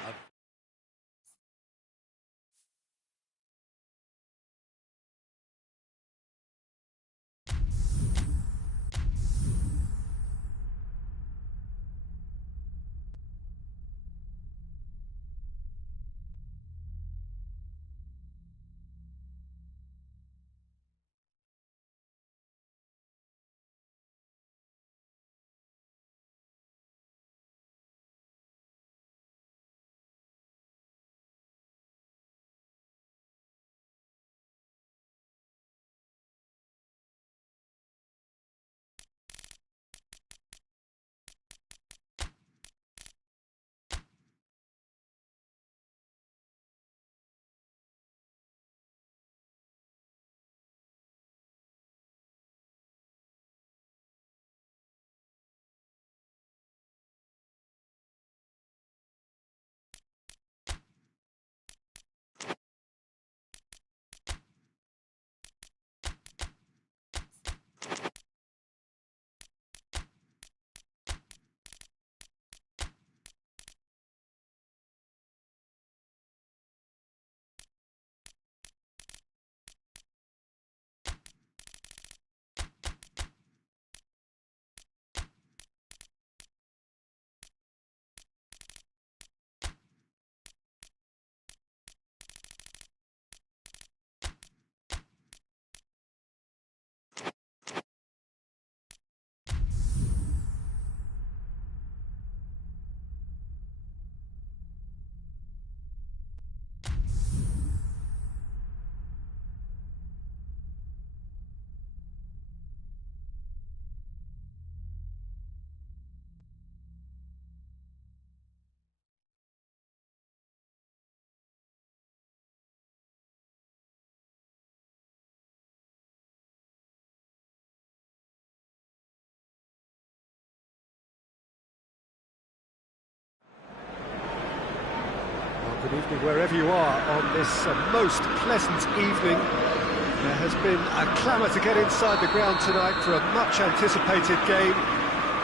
Good evening wherever you are on this most pleasant evening. There has been a clamour to get inside the ground tonight for a much-anticipated game.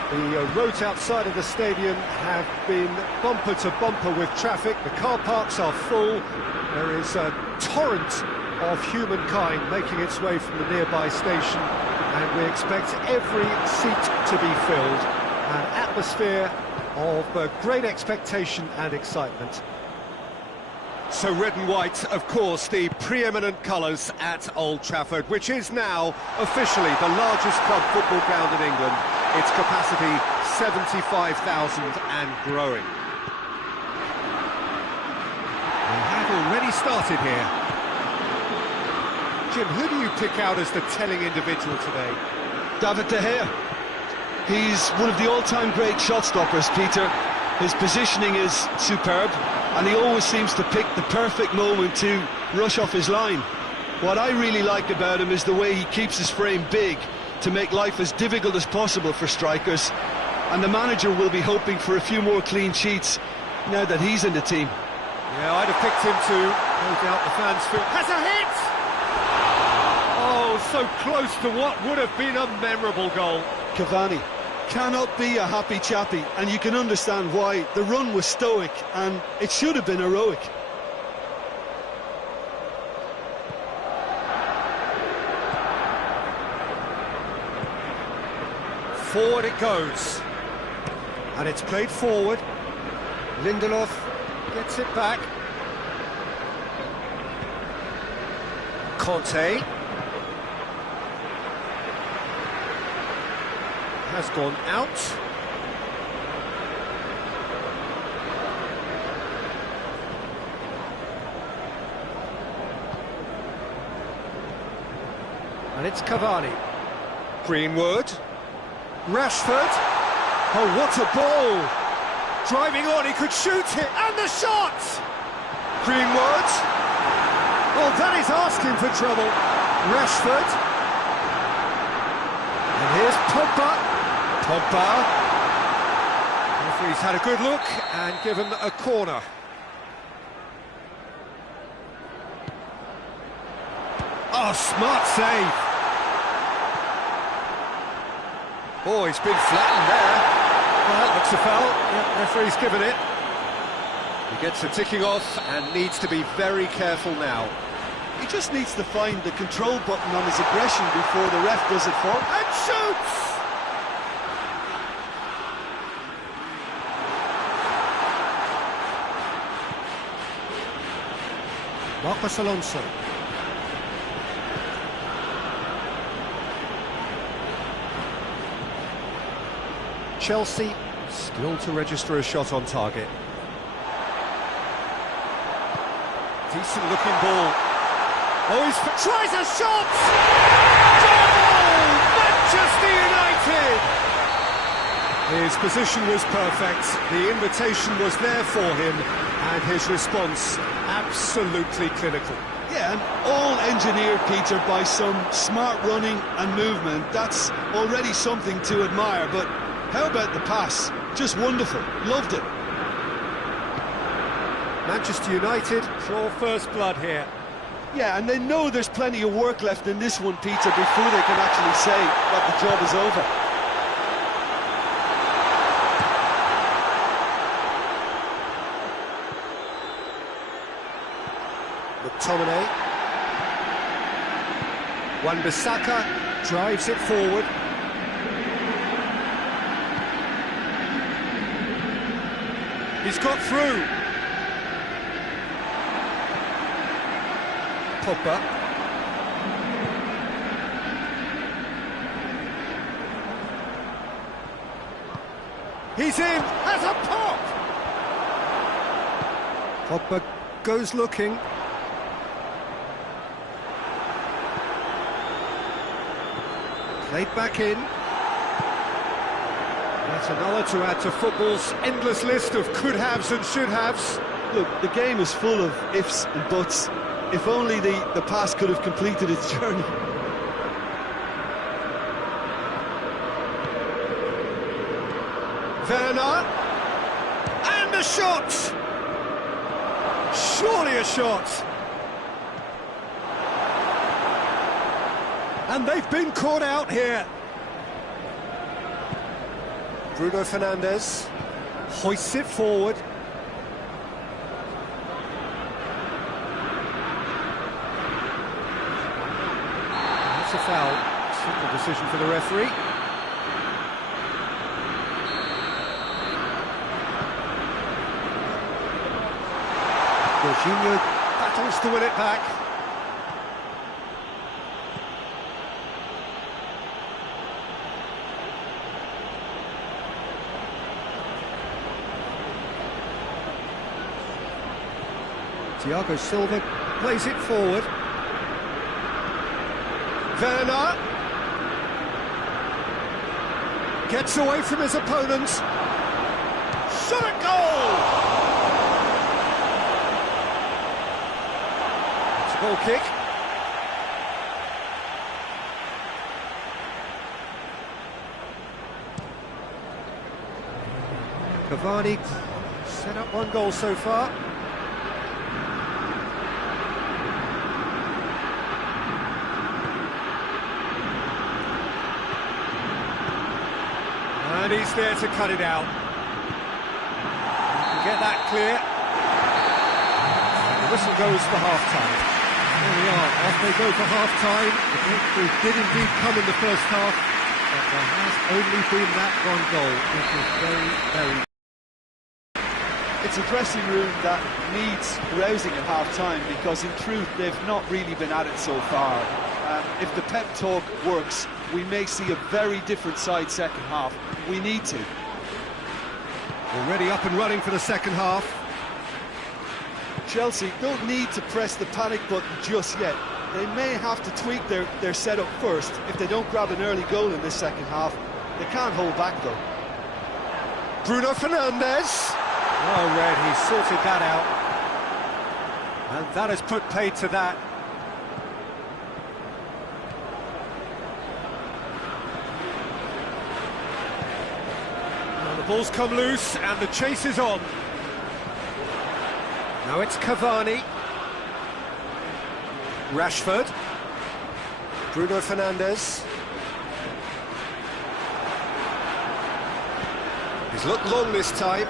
The roads outside of the stadium have been bumper to bumper with traffic. The car parks are full. There is a torrent of humankind making its way from the nearby station, and we expect every seat to be filled. An atmosphere of great expectation and excitement. So red and white, of course, the preeminent colours at Old Trafford, which is now officially the largest club football ground in England. Its capacity 75,000 and growing. We have already started here. Jim, who do you pick out as the telling individual today? David De Gea. He's one of the all-time great shot stoppers, Peter. His positioning is superb, and he always seems to pick the perfect moment to rush off his line. What I really like about him is the way he keeps his frame big to make life as difficult as possible for strikers, and the manager will be hoping for a few more clean sheets now that he's in the team. Yeah, I'd have picked him too. No doubt the fans feel... Has a hit! Oh, so close to what would have been a memorable goal. Cavani cannot be a happy chappy, and you can understand why. The run was stoic, and it should have been heroic. Forward it goes. And it's played forward. Lindelof gets it back. Conte has gone out. And it's Cavani. Greenwood. Rashford. Oh, what a ball! Driving on, he could shoot it, and the shot! Greenwood. Oh, that is asking for trouble. Rashford. And here's Pogba. Referee's had a good look and given a corner. Oh, smart save! Oh, he's been flattened there. Well, that looks a foul. Yep, referee's given it. He gets the ticking off and needs to be very careful now. He just needs to find the control button on his aggression before the ref does it for him. And shoots! Marcos Alonso. Chelsea still to register a shot on target. Decent looking ball. Oh, he tries a shot! Goal! Manchester United! His position was perfect, the invitation was there for him, and his response absolutely clinical. Yeah, and all engineered, Peter, by some smart running and movement. That's already something to admire, but how about the pass? Just wonderful. Loved it. Manchester United draw first blood here. Yeah, and they know there's plenty of work left in this one, Peter, before they can actually say that the job is over. McTominay. Wan-Bissaka drives it forward. He's got through. Pogba. He's in. Has a pop. Pogba goes looking. Played back in. That's another to add to football's endless list of could-haves and should-haves. Look, the game is full of ifs and buts. If only the pass could have completed its journey. Werner. And the shot! Surely a shot! And they've been caught out here. Bruno Fernandes hoists it forward. That's a foul. Simple decision for the referee. Jorginho battles to win it back. Thiago Silva plays it forward. Werner gets away from his opponents. Shot at goal! It's a goal kick. Cavani set up one goal so far. And he's there to cut it out. Get that clear. The whistle goes for half-time. There we are, off they go for half-time. The breakthrough did indeed come in the first half, but there has only been that one goal. It was very, very... It's a dressing room that needs rousing at half-time, because in truth they've not really been at it so far. If the pep talk works, we may see a very different side second half. We need to. Already up and running for the second half. Chelsea don't need to press the panic button just yet. They may have to tweak their setup first. If they don't grab an early goal in this second half, they can't hold back though. Bruno Fernandes. Oh, Red, he sorted that out. And that has put paid to that. The ball's come loose and the chase is on. Now it's Cavani. Rashford. Bruno Fernandes. He's looked long this time.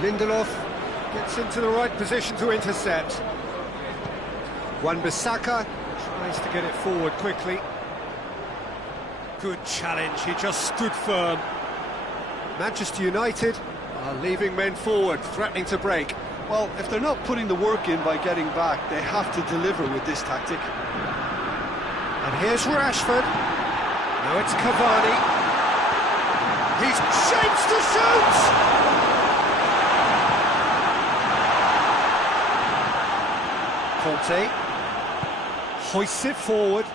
Lindelof gets into the right position to intercept. Wan-Bissaka tries to get it forward quickly. Good challenge, he just stood firm. Manchester United are leaving men forward, threatening to break. Well, if they're not putting the work in by getting back, they have to deliver with this tactic. And here's Rashford. Now it's Cavani. He's shapes to shoot! Conte hoists it forward.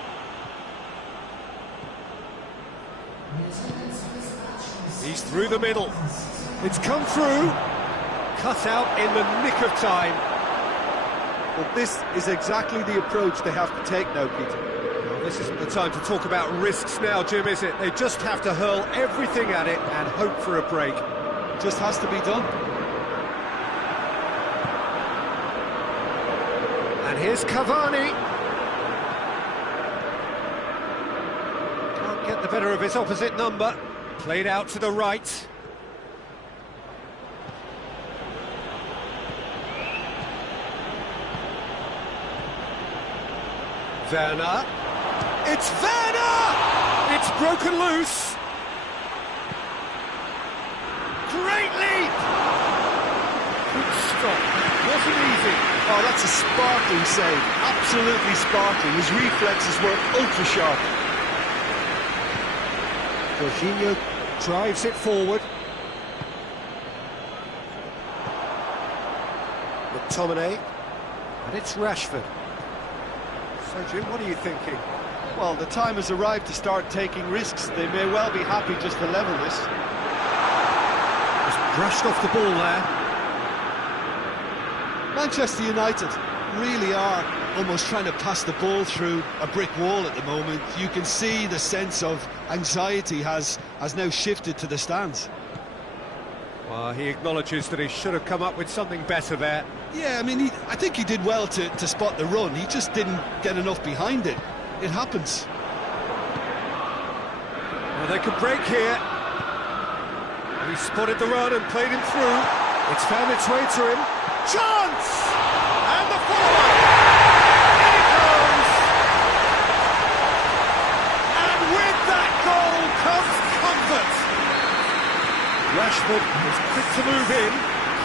He's through the middle. It's come through. Cut out in the nick of time. Well, this is exactly the approach they have to take now, Peter. Well, this isn't the time to talk about risks now, Jim, is it? They just have to hurl everything at it and hope for a break. It just has to be done. And here's Cavani. Can't get the better of his opposite number. Played out to the right. Werner. It's Werner! It's broken loose. Great leap! Good stop. Wasn't easy. Oh, that's a sparkling save. Absolutely sparkling. His reflexes were ultra-sharp. Jorginho drives it forward. McTominay. And it's Rashford. So, Jim, what are you thinking? Well, the time has arrived to start taking risks. They may well be happy just to level this. Just brushed off the ball there. Manchester United really are almost trying to pass the ball through a brick wall at the moment. You can see the sense of anxiety has now shifted to the stands. He acknowledges that he should have come up with something better there. Yeah, I mean, I think he did well to spot the run. He just didn't get enough behind it. It happens. Well, they could break here. He spotted the run and played him through. It's found its way to him. Chance! And the follow-up! In it goes! And with that goal comes comfort. Rashford was quick to move in.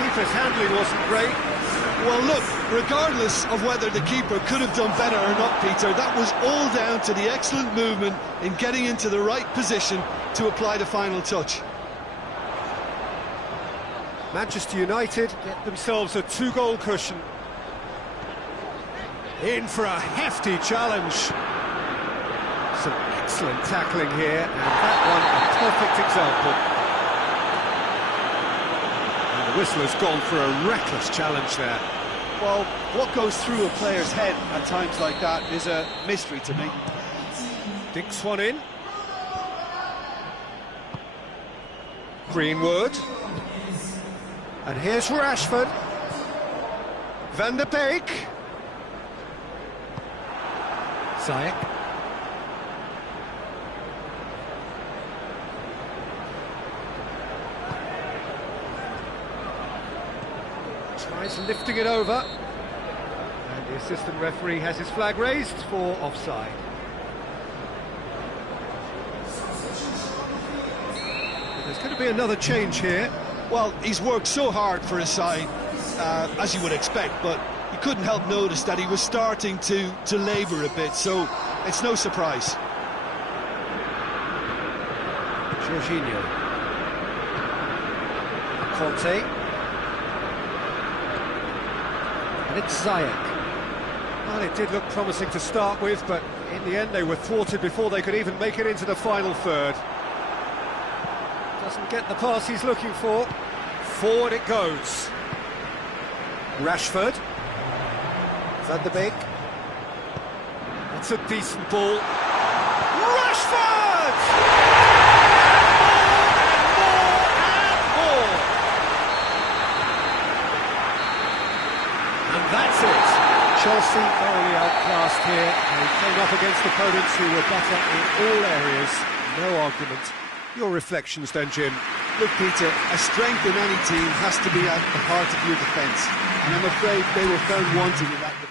Keeper's handling wasn't great. Well, look, regardless of whether the keeper could have done better or not, Peter, that was all down to the excellent movement in getting into the right position to apply the final touch. Manchester United get themselves a 2-goal cushion. In for a hefty challenge. Some excellent tackling here, and that one a perfect example. And the whistle has gone for a reckless challenge there. Well, what goes through a player's head at times like that is a mystery to me. Dinks one in. Greenwood. And here's Rashford. Van der Beek. Ziyech. Tries lifting it over. And the assistant referee has his flag raised for offside. There's going to be another change here. Well, he's worked so hard for his side, as you would expect, but you couldn't help notice that he was starting to labour a bit, so it's no surprise. Jorginho. Conte. And it's Ziyech. Well, it did look promising to start with, but in the end they were thwarted before they could even make it into the final third. Doesn't get the pass he's looking for. Forward it goes. Rashford. Van der Beek. That's a decent ball. Rashford! And more. And that's it. Chelsea thoroughly outclassed here. They came up against opponents who were better in all areas. No argument. Your reflections then, Jim? Look, Peter, a strength in any team has to be at the heart of your defence, and I'm afraid they were found wanting in that department.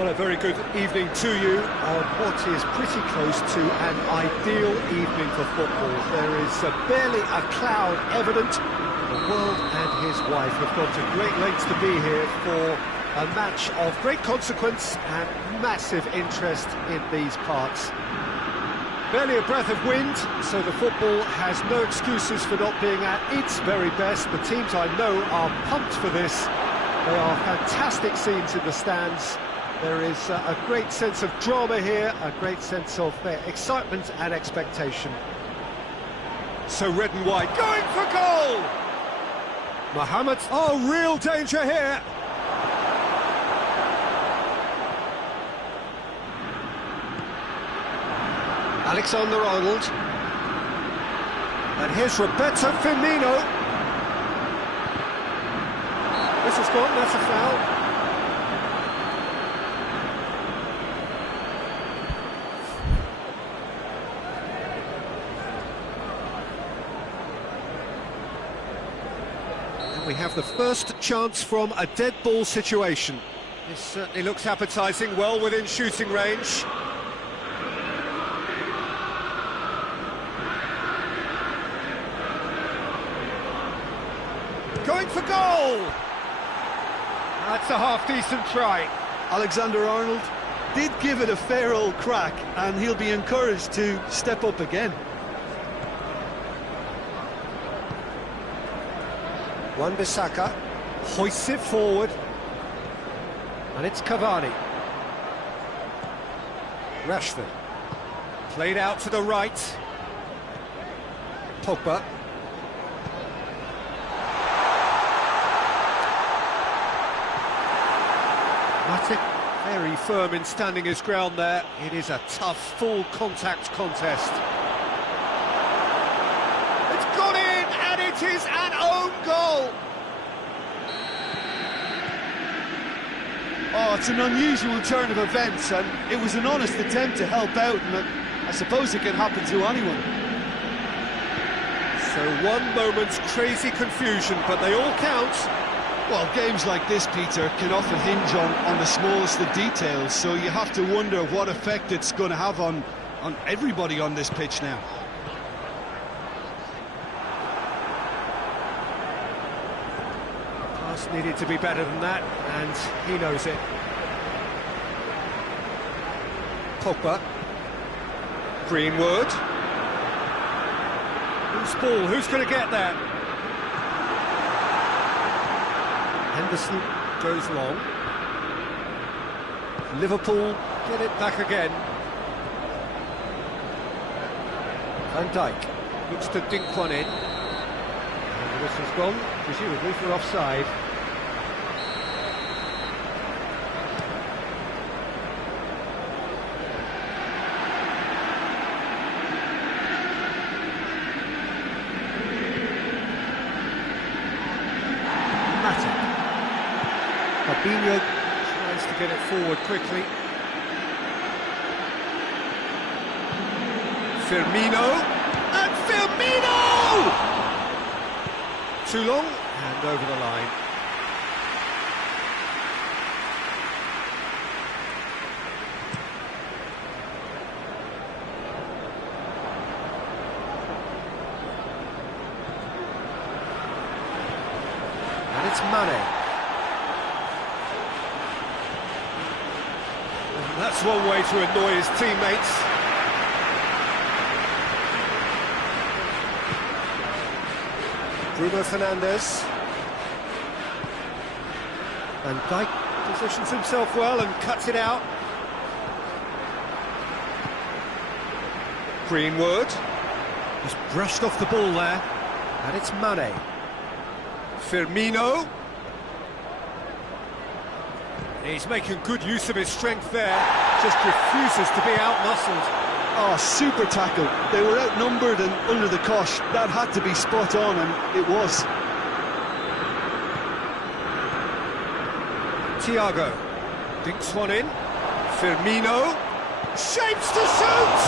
Well, a very good evening to you on what is pretty close to an ideal evening for football. There is barely a cloud evident. The world and his wife have gone to great lengths to be here for a match of great consequence and massive interest in these parts. Barely a breath of wind, so the football has no excuses for not being at its very best. The teams I know are pumped for this. There are fantastic scenes in the stands. There is a great sense of drama here, a great sense of excitement and expectation. So red and white going for goal! Mohamed, oh, real danger here! Alexander-Arnold. And here's Roberto Firmino. This has gone, that's a foul. We have the first chance from a dead ball situation. This certainly looks appetising, well within shooting range. Going for goal! That's a half-decent try. Alexander-Arnold did give it a fair old crack, and he'll be encouraged to step up again. Wan-Bissaka hoists it forward, and it's Cavani. Rashford played out to the right. Pogba. Matic very firm in standing his ground there. It is a tough, full contact contest. It's gone in, and it is an own goal. Oh, it's an unusual turn of events, and it was an honest attempt to help out, and I suppose it can happen to anyone. So one moment's crazy confusion, but they all count. Well, games like this, Peter, can often hinge on the smallest of details, so you have to wonder what effect it's going to have on everybody on this pitch now. Pass needed to be better than that, and he knows it. Pogba. Greenwood. Who's ball? Who's going to get that? Henderson goes long. Liverpool get it back again. Van Dijk looks to dink one in. And the whistle's gone, presumably for offside. Fabinho tries to get it forward quickly. Firmino, and Firmino! Too long, and over the line. And it's Mane. That's one way to annoy his teammates. Bruno Fernandes. Van Dijk positions himself well and cuts it out. Greenwood. Just brushed off the ball there. And it's Mane. Firmino. He's making good use of his strength there, just refuses to be out-muscled. Oh, super tackle. They were outnumbered and under the cosh. That had to be spot on, and it was. Thiago dinks one in. Firmino shapes to shoot!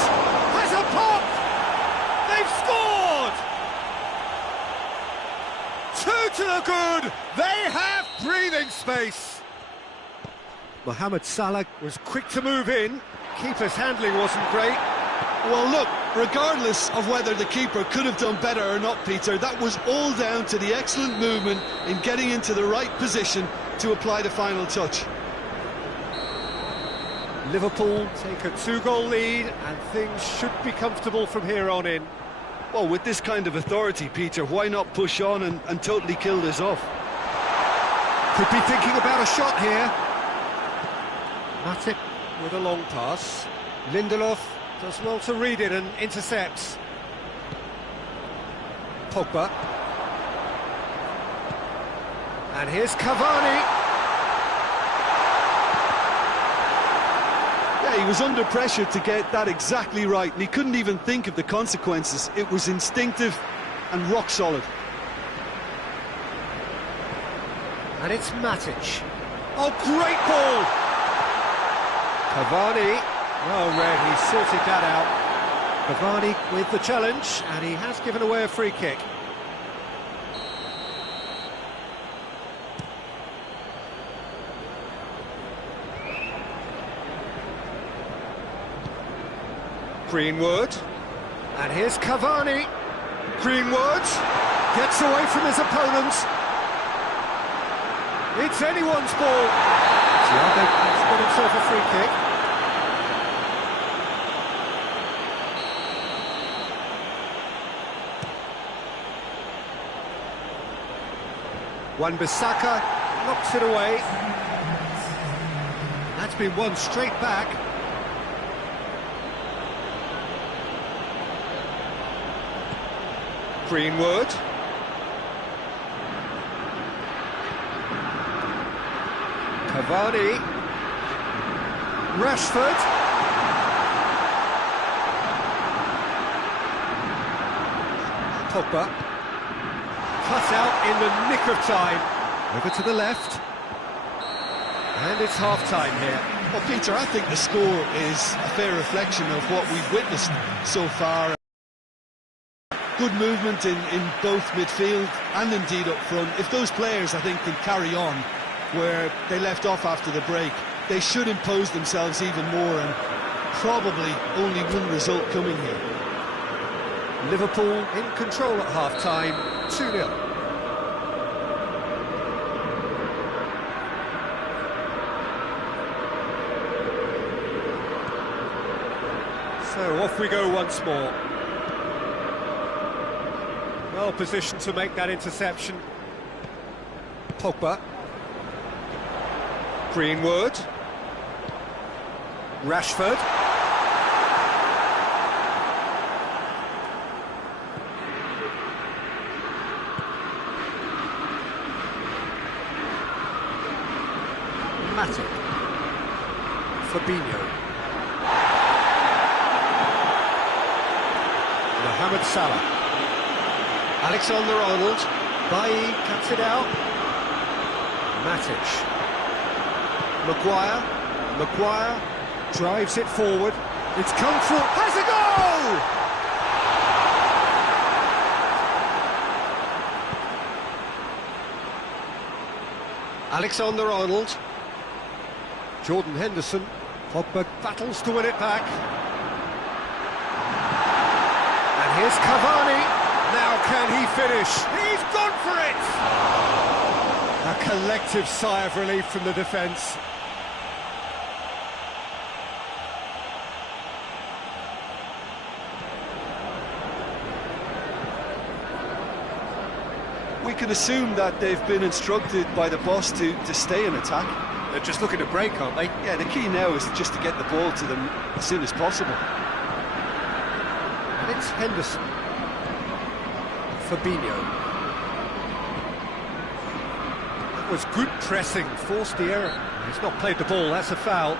Has a pop! They've scored! Two to the good! They have breathing space! Mohamed Salah was quick to move in. Keeper's handling wasn't great. Well, look, regardless of whether the keeper could have done better or not, Peter, that was all down to the excellent movement in getting into the right position to apply the final touch. Liverpool take a 2-goal lead, and things should be comfortable from here on in. Well, with this kind of authority, Peter, why not push on and totally kill this off? Could be thinking about a shot here. Matip with a long pass. Lindelof does well to read it and intercepts. Pogba. And here's Cavani. Yeah, he was under pressure to get that exactly right, and he couldn't even think of the consequences. It was instinctive and rock solid. And it's Matic. Oh, great ball! Cavani. Oh, Red, he sorted that out. Cavani with the challenge, and he has given away a free kick. Greenwood. And here's Cavani. Greenwood gets away from his opponent. It's anyone's ball. Thiago has got himself a free kick. Wan-Bissaka knocks it away. That's been won straight back. Greenwood. Cavani. Rashford. Pogba. Cut out in the nick of time. Over to the left. And it's half-time here. Well, Peter, I think the score is a fair reflection of what we've witnessed so far. Good movement in both midfield and indeed up front. If those players, I think, can carry on where they left off after the break, they should impose themselves even more, and probably only one result coming here. Liverpool in control at half-time, 2-0. So off we go once more. Well positioned to make that interception. Pogba. Greenwood. Rashford. Matip. Fabinho. Mohamed Salah. Alexander-Arnold. Bailly cuts it out. Matic. Maguire drives it forward. It's come through. Has a goal! Alexander-Arnold. Jordan Henderson. Pogba battles to win it back. And here's Cavani. Now can he finish? He's gone for it! A collective sigh of relief from the defence. We can assume that they've been instructed by the boss to stay in attack. They're just looking to break, aren't they? Yeah, the key now is just to get the ball to them as soon as possible. And it's Henderson. Fabinho. That was good pressing, forced the error. He's not played the ball, that's a foul.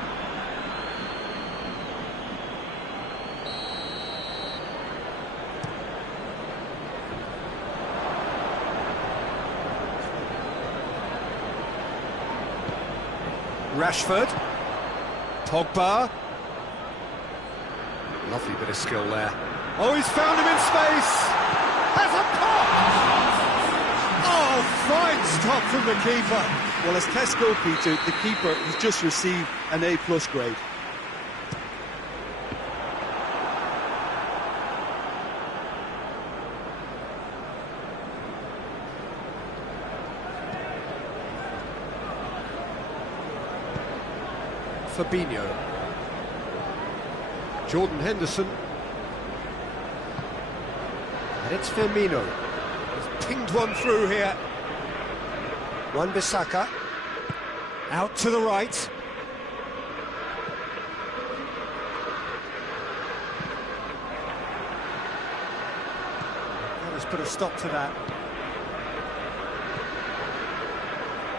Rashford. Pogba. Lovely bit of skill there. Oh, he's found him in space! Has a pop! Oh, fine stop from the keeper. Well, as tests go, Peter, the keeper has just received an A+ grade. Fabinho. Jordan Henderson. And it's Firmino. He's pinged one through here. Wan-Bissaka. Out to the right. Let's put a stop to that.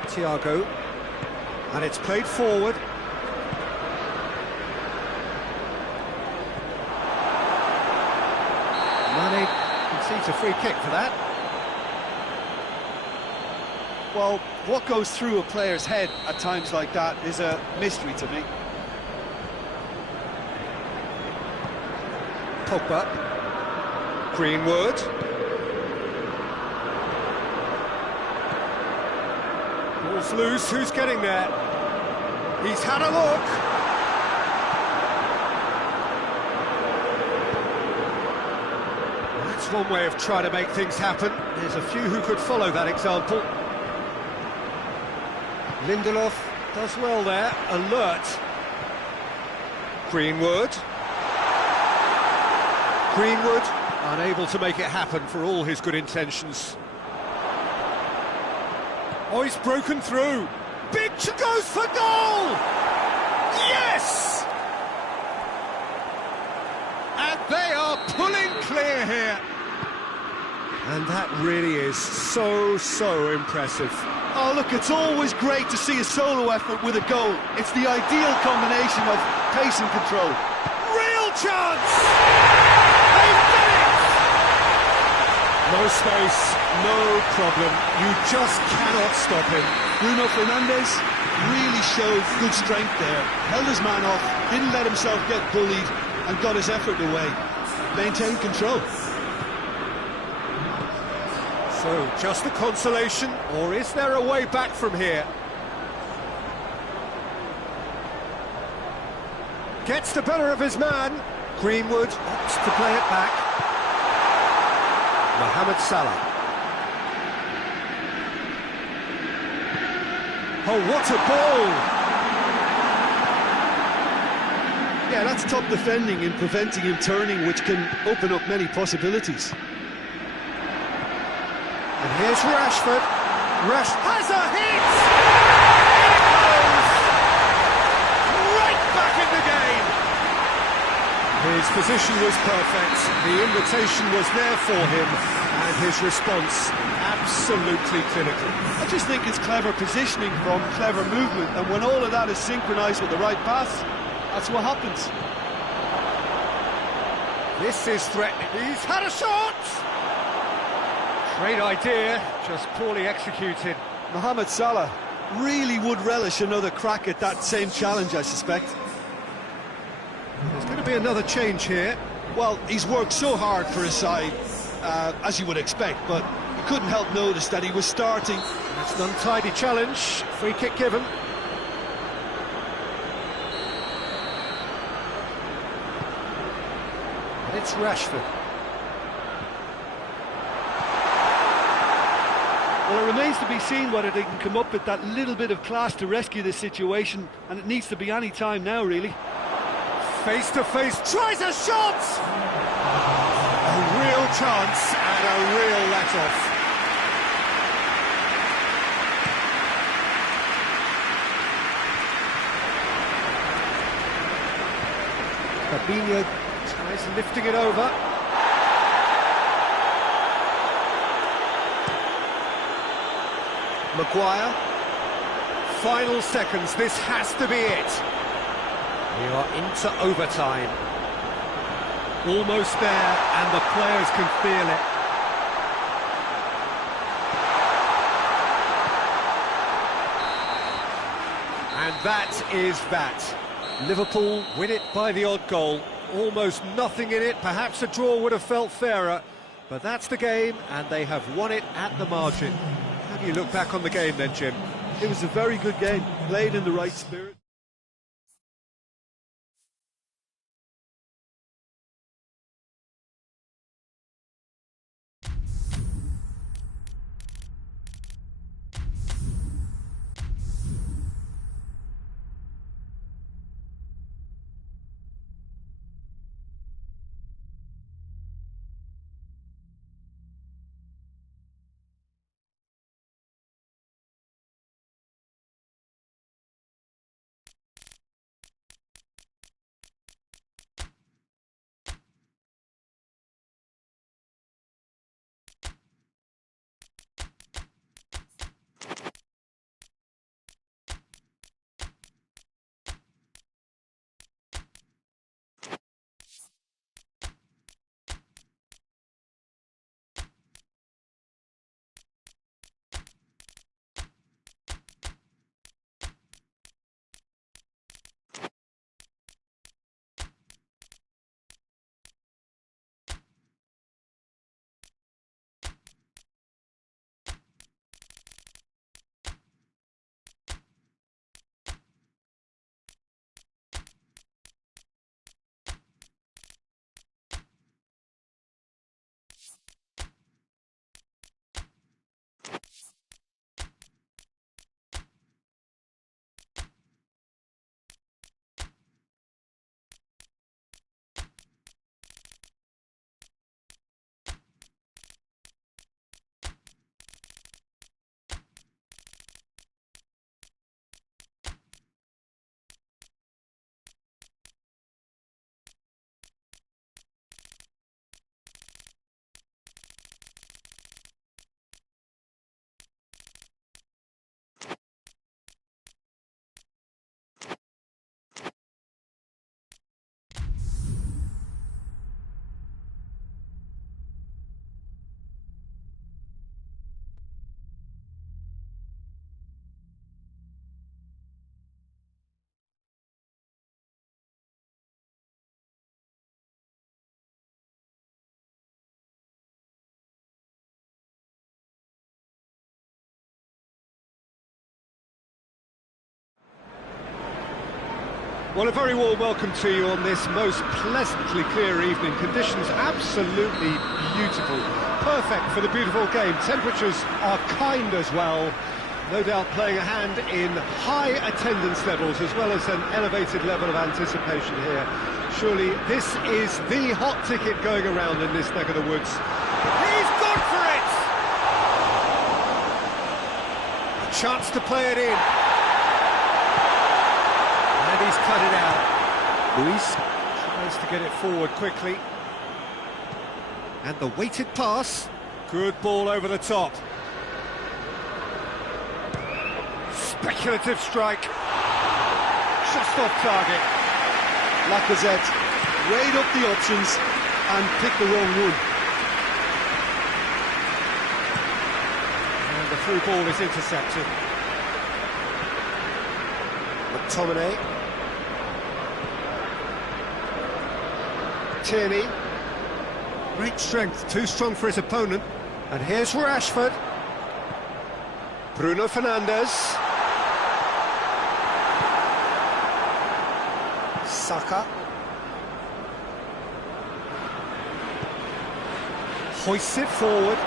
Thiago. And it's played forward. Mane concedes a free kick for that. Well, what goes through a player's head at times like that is a mystery to me. Pogba. Greenwood. Ball's loose, who's getting there? He's had a look. That's one way of trying to make things happen. There's a few who could follow that example. Lindelof does well there, alert. Greenwood. Greenwood, unable to make it happen for all his good intentions. Oh, he's broken through. Big goes for goal! Yes! And they are pulling clear here. And that really is so impressive. Oh, look, it's always great to see a solo effort with a goal. It's the ideal combination of pace and control. Real chance! They've done it! No space, no problem. You just cannot stop him. Bruno Fernandes really showed good strength there. Held his man off, didn't let himself get bullied, and got his effort away. Maintained control. So, just a consolation, or is there a way back from here? Gets the better of his man. Greenwood opts to play it back. Mohamed Salah. Oh, what a ball! Yeah, that's top defending and preventing him turning, which can open up many possibilities. And here's Rashford. Rash has a hit! Right back in the game! His position was perfect, the invitation was there for him, and his response absolutely clinical. I just think it's clever positioning from clever movement, and when all of that is synchronised with the right pass, that's what happens. This is threatening. He's had a shot! Great idea, just poorly executed. Mohamed Salah really would relish another crack at that same challenge, I suspect. There's going to be another change here. Well, he's worked so hard for his side, as you would expect, but you couldn't help notice that he was starting. That's an untidy challenge, free kick given. And it's Rashford. Well, it remains to be seen whether they can come up with that little bit of class to rescue this situation, and it needs to be any time now, really. Face to face, tries a shot! A real chance and a real let-off. Fabinho tries lifting it over. Maguire. Final seconds, this has to be it. We are into overtime. Almost there, and the players can feel it. And that is that. Liverpool win it by the odd goal. Almost nothing in it. Perhaps a draw would have felt fairer. But that's the game, and they have won it at the margin. How do You look back on the game then, Jim. It was a very good game, played in the right spirit. Well, a very warm welcome to you on this most pleasantly clear evening. Conditions absolutely beautiful. Perfect for the beautiful game. Temperatures are kind as well. No doubt playing a hand in high attendance levels as well as an elevated level of anticipation here. Surely this is the hot ticket going around in this neck of the woods. He's gone for it! A chance to play it in. And he's cut it out. Luis tries to get it forward quickly. And the weighted pass. Good ball over the top. Speculative strike. Just off target. Lacazette weighed up the options and picked the wrong one. And the through ball is intercepted. McTominay. Tierney. Great strength, too strong for his opponent. And here's Rashford. Bruno Fernandes. Saka. Hoists it forward.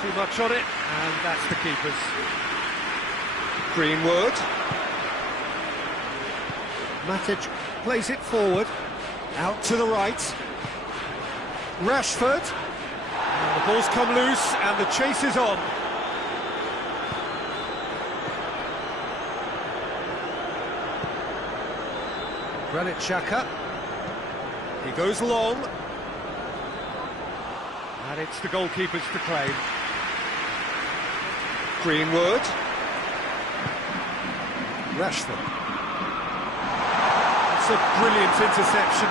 Too much on it, and that's the keeper's. Greenwood. Matic plays it forward. Out to the right. Rashford. And the ball's come loose, and the chase is on. Granit Xhaka. He goes long. And it's the goalkeepers to claim. Greenwood. Rashford. It's a brilliant interception.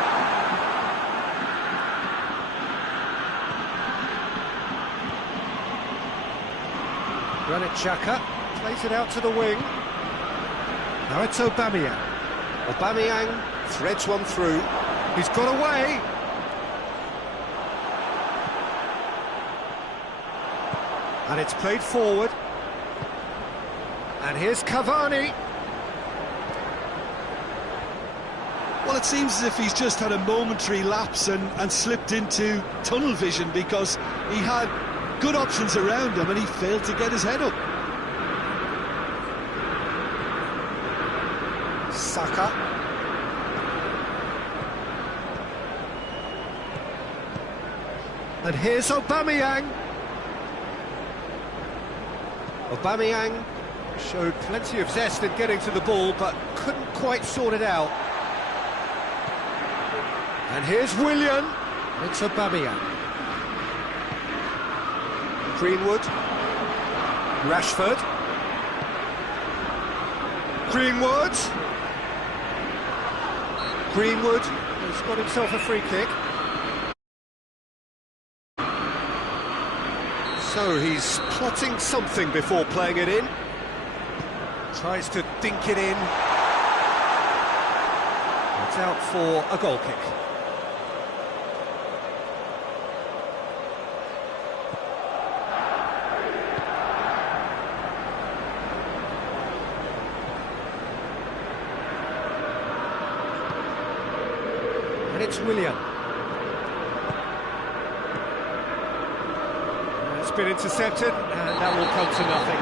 Granit Xhaka plays it out to the wing. Now it's Aubameyang. Aubameyang threads one through. He's got away. And it's played forward. And here's Cavani. Well, it seems as if he's just had a momentary lapse and slipped into tunnel vision, because he had good options around him and he failed to get his head up. Saka. And here's Aubameyang. Aubameyang showed plenty of zest in getting to the ball, but couldn't quite sort it out. And here's Willian. It's Aubameyang. Greenwood. Rashford. Greenwood. Greenwood has got himself a free kick. So he's plotting something before playing it in. Tries to dink it in. It's out for a goal kick. And it's Willian. It's been intercepted, and that will come to nothing.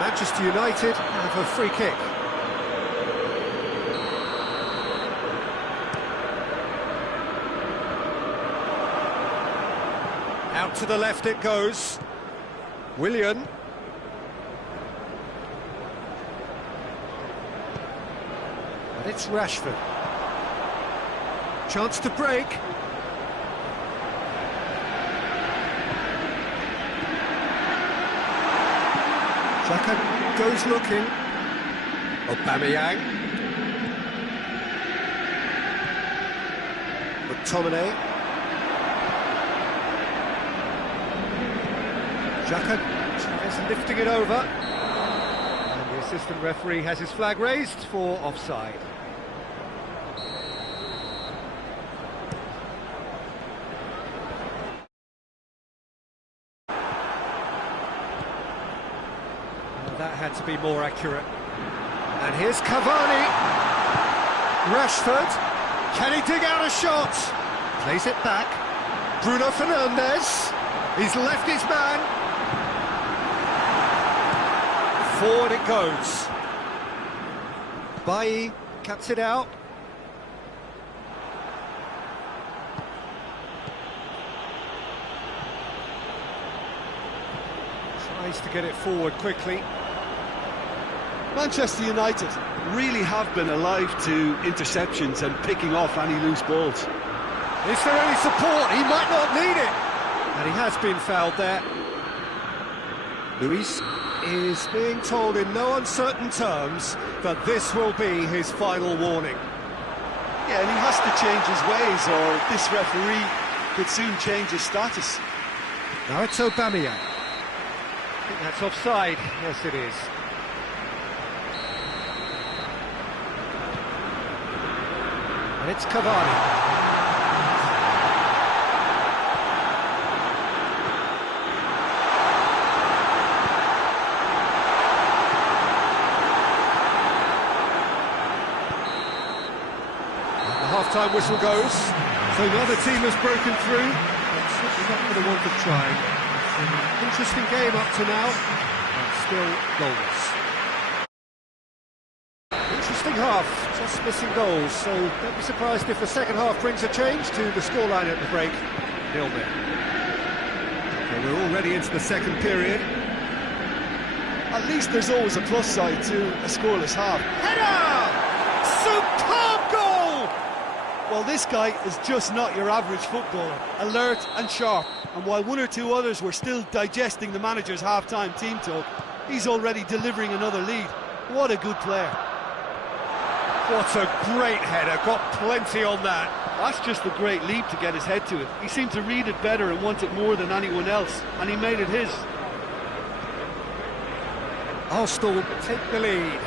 Manchester United have a free kick. Out to the left it goes. Willian. And it's Rashford. Chance to break. Xhaka goes looking. Aubameyang. McTominay. Xhaka tries lifting it over. And the assistant referee has his flag raised for offside. That had to be more accurate. And here's Cavani. Rashford. Can he dig out a shot? Plays it back. Bruno Fernandes. He's left his man. Forward it goes. Bailly cuts it out. Tries to get it forward quickly. Manchester United really have been alive to interceptions and picking off any loose balls. Is there any support? He might not need it. And he has been fouled there. Luis is being told in no uncertain terms that this will be his final warning. Yeah, and he has to change his ways, or this referee could soon change his status. Now it's Aubameyang. I think that's offside. Yes, it is. And it's Cavani. The half-time whistle goes. So another team has broken through. But certainly not for the want of trying. It's an interesting game up to now, but still goalless. Interesting half, just missing goals, so don't be surprised if the second half brings a change to the scoreline at the break. 0-0. Okay, we're already into the second period. At least there's always a plus side to a scoreless half. Header! Superb goal! Well, this guy is just not your average footballer, alert and sharp. And while one or two others were still digesting the manager's half-time team talk, he's already delivering another lead. What a good player. What a great header, got plenty on that. That's just a great leap to get his head to it. He seemed to read it better and want it more than anyone else, and he made it his. Arsenal take the lead.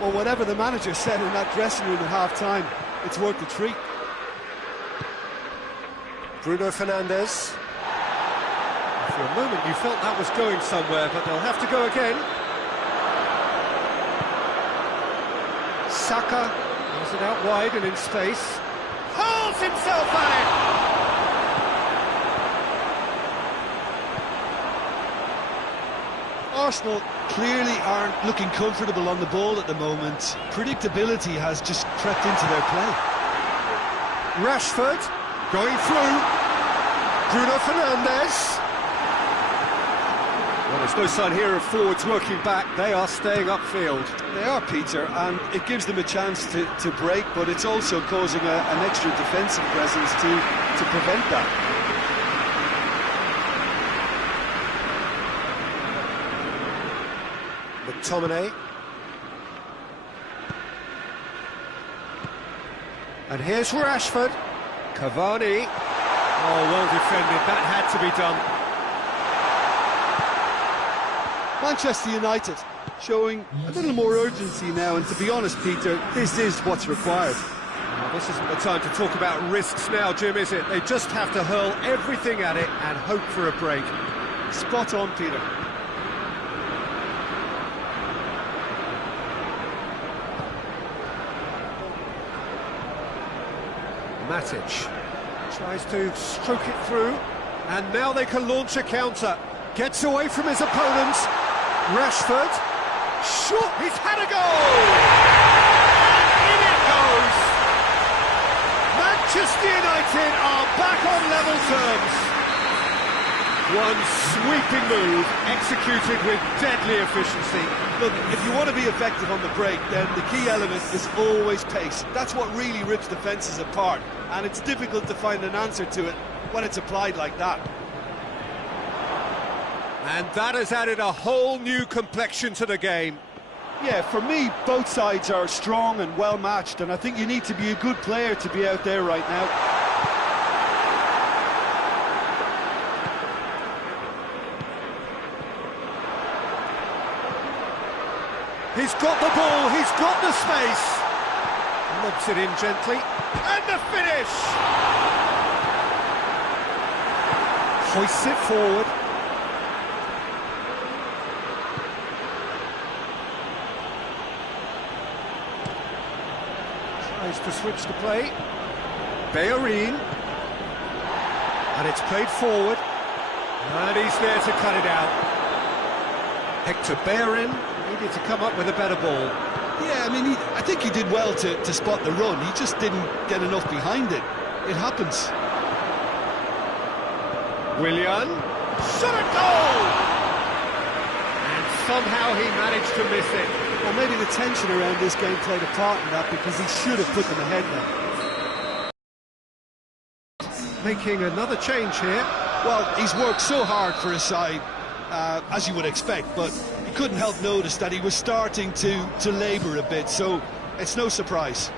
Well, whatever the manager said in that dressing room at half-time, it's worth the treat. Bruno Fernandes. For a moment you felt that was going somewhere, but they'll have to go again. Saka has it out wide and in space. Hurls himself at it! Arsenal clearly aren't looking comfortable on the ball at the moment. Predictability has just crept into their play. Rashford going through. Bruno Fernandes. Well, there's no sign here of forwards working back. They are staying upfield. They are, Peter, and it gives them a chance to break, but it's also causing an extra defensive presence to prevent that. McTominay. And here's Rashford. Cavani. Oh, well defended. That had to be done. Manchester United showing a little more urgency now, and to be honest, Peter, this is what's required. Well, this isn't the time to talk about risks now, Jim, is it? They just have to hurl everything at it and hope for a break. Spot on, Peter. Matic tries to stroke it through, and now they can launch a counter. Gets away from his opponents. Rashford, shot, he's had a goal! And in it goes! Manchester United are back on level terms. One sweeping move, executed with deadly efficiency. Look, if you want to be effective on the break, then the key element is always pace. That's what really rips defences apart, and it's difficult to find an answer to it when it's applied like that. And that has added a whole new complexion to the game. Yeah, for me, both sides are strong and well matched, and I think you need to be a good player to be out there right now. He's got the ball, he's got the space. Lobs it in gently, and the finish! Hoists it forward. Tries to switch the play. Bellerin. And it's played forward. And he's there to cut it out. Hector Bellerin needed to come up with a better ball. Yeah, I mean, I think he did well to spot the run. He just didn't get enough behind it. It happens. Willian. Shot a goal! And somehow he managed to miss it. Well, maybe the tension around this game played a part in that, because he should have put them ahead now. Making another change here. Well, he's worked so hard for his side, as you would expect, but you couldn't help notice that he was starting to labour a bit, so it's no surprise.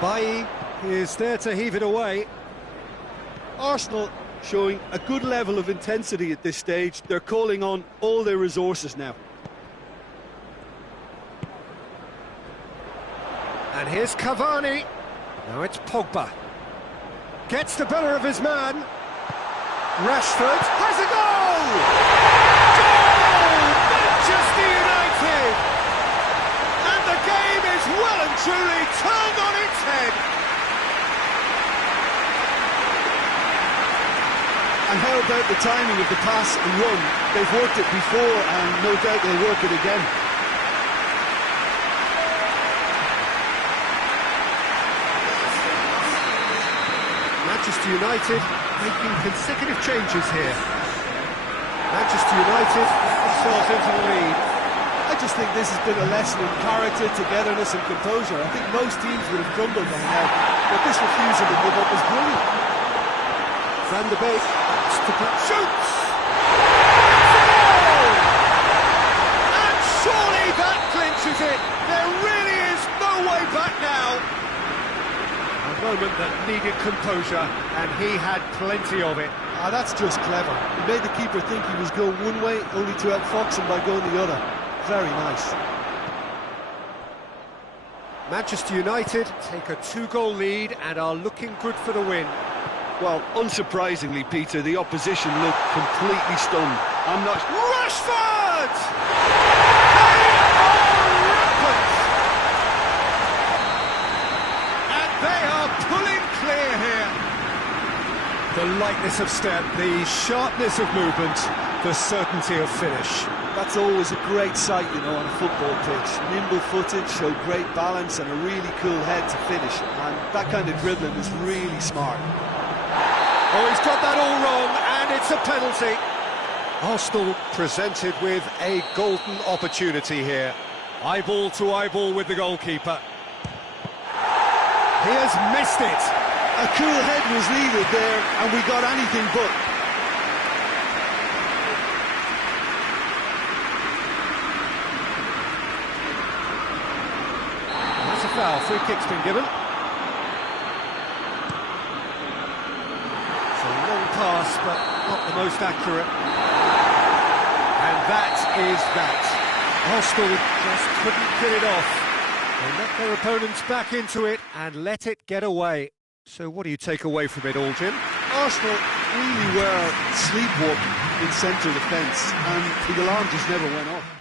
Bailly is there to heave it away. Arsenal showing a good level of intensity at this stage. They're calling on all their resources now. And here's Cavani. Now it's Pogba. Gets the better of his man. Rashford has a goal! Goal! Manchester United! And the game is well and truly turned on its head. And how about the timing of the pass and run? They've worked it before, and no doubt they'll work it again. Manchester United making consecutive changes here. Manchester United themselves into the lead. I just think this has been a lesson in character, togetherness and composure. I think most teams would have crumbled by now, but this refusal to give up was brilliant. Van de Beek shoots! And surely that clinches it! There really is no way back now! A moment that needed composure, and he had plenty of it. Ah, that's just clever. He made the keeper think he was going one way, only to outfox him by going the other. Very nice. Manchester United take a 2-goal lead and are looking good for the win. Well, unsurprisingly, Peter, the opposition looked completely stunned. I'm not... Rashford! And they are pulling clear here. The lightness of step, the sharpness of movement, the certainty of finish. That's always a great sight, you know, on a football pitch. Nimble-footed, show great balance and a really cool head to finish. And that kind of dribbling is really smart. Oh, he's got that all wrong, and it's a penalty. Arsenal presented with a golden opportunity here. Eyeball to eyeball with the goalkeeper. He has missed it. A cool head was needed there, and we got anything but. That's a foul. Free kick's been given. It's a long pass, but not the most accurate. And that is that. Arsenal just couldn't get it off. They let their opponents back into it and let it get away. So what do you take away from it all, Jim? Arsenal really were sleepwalking in centre defence, and the alarm just never went off.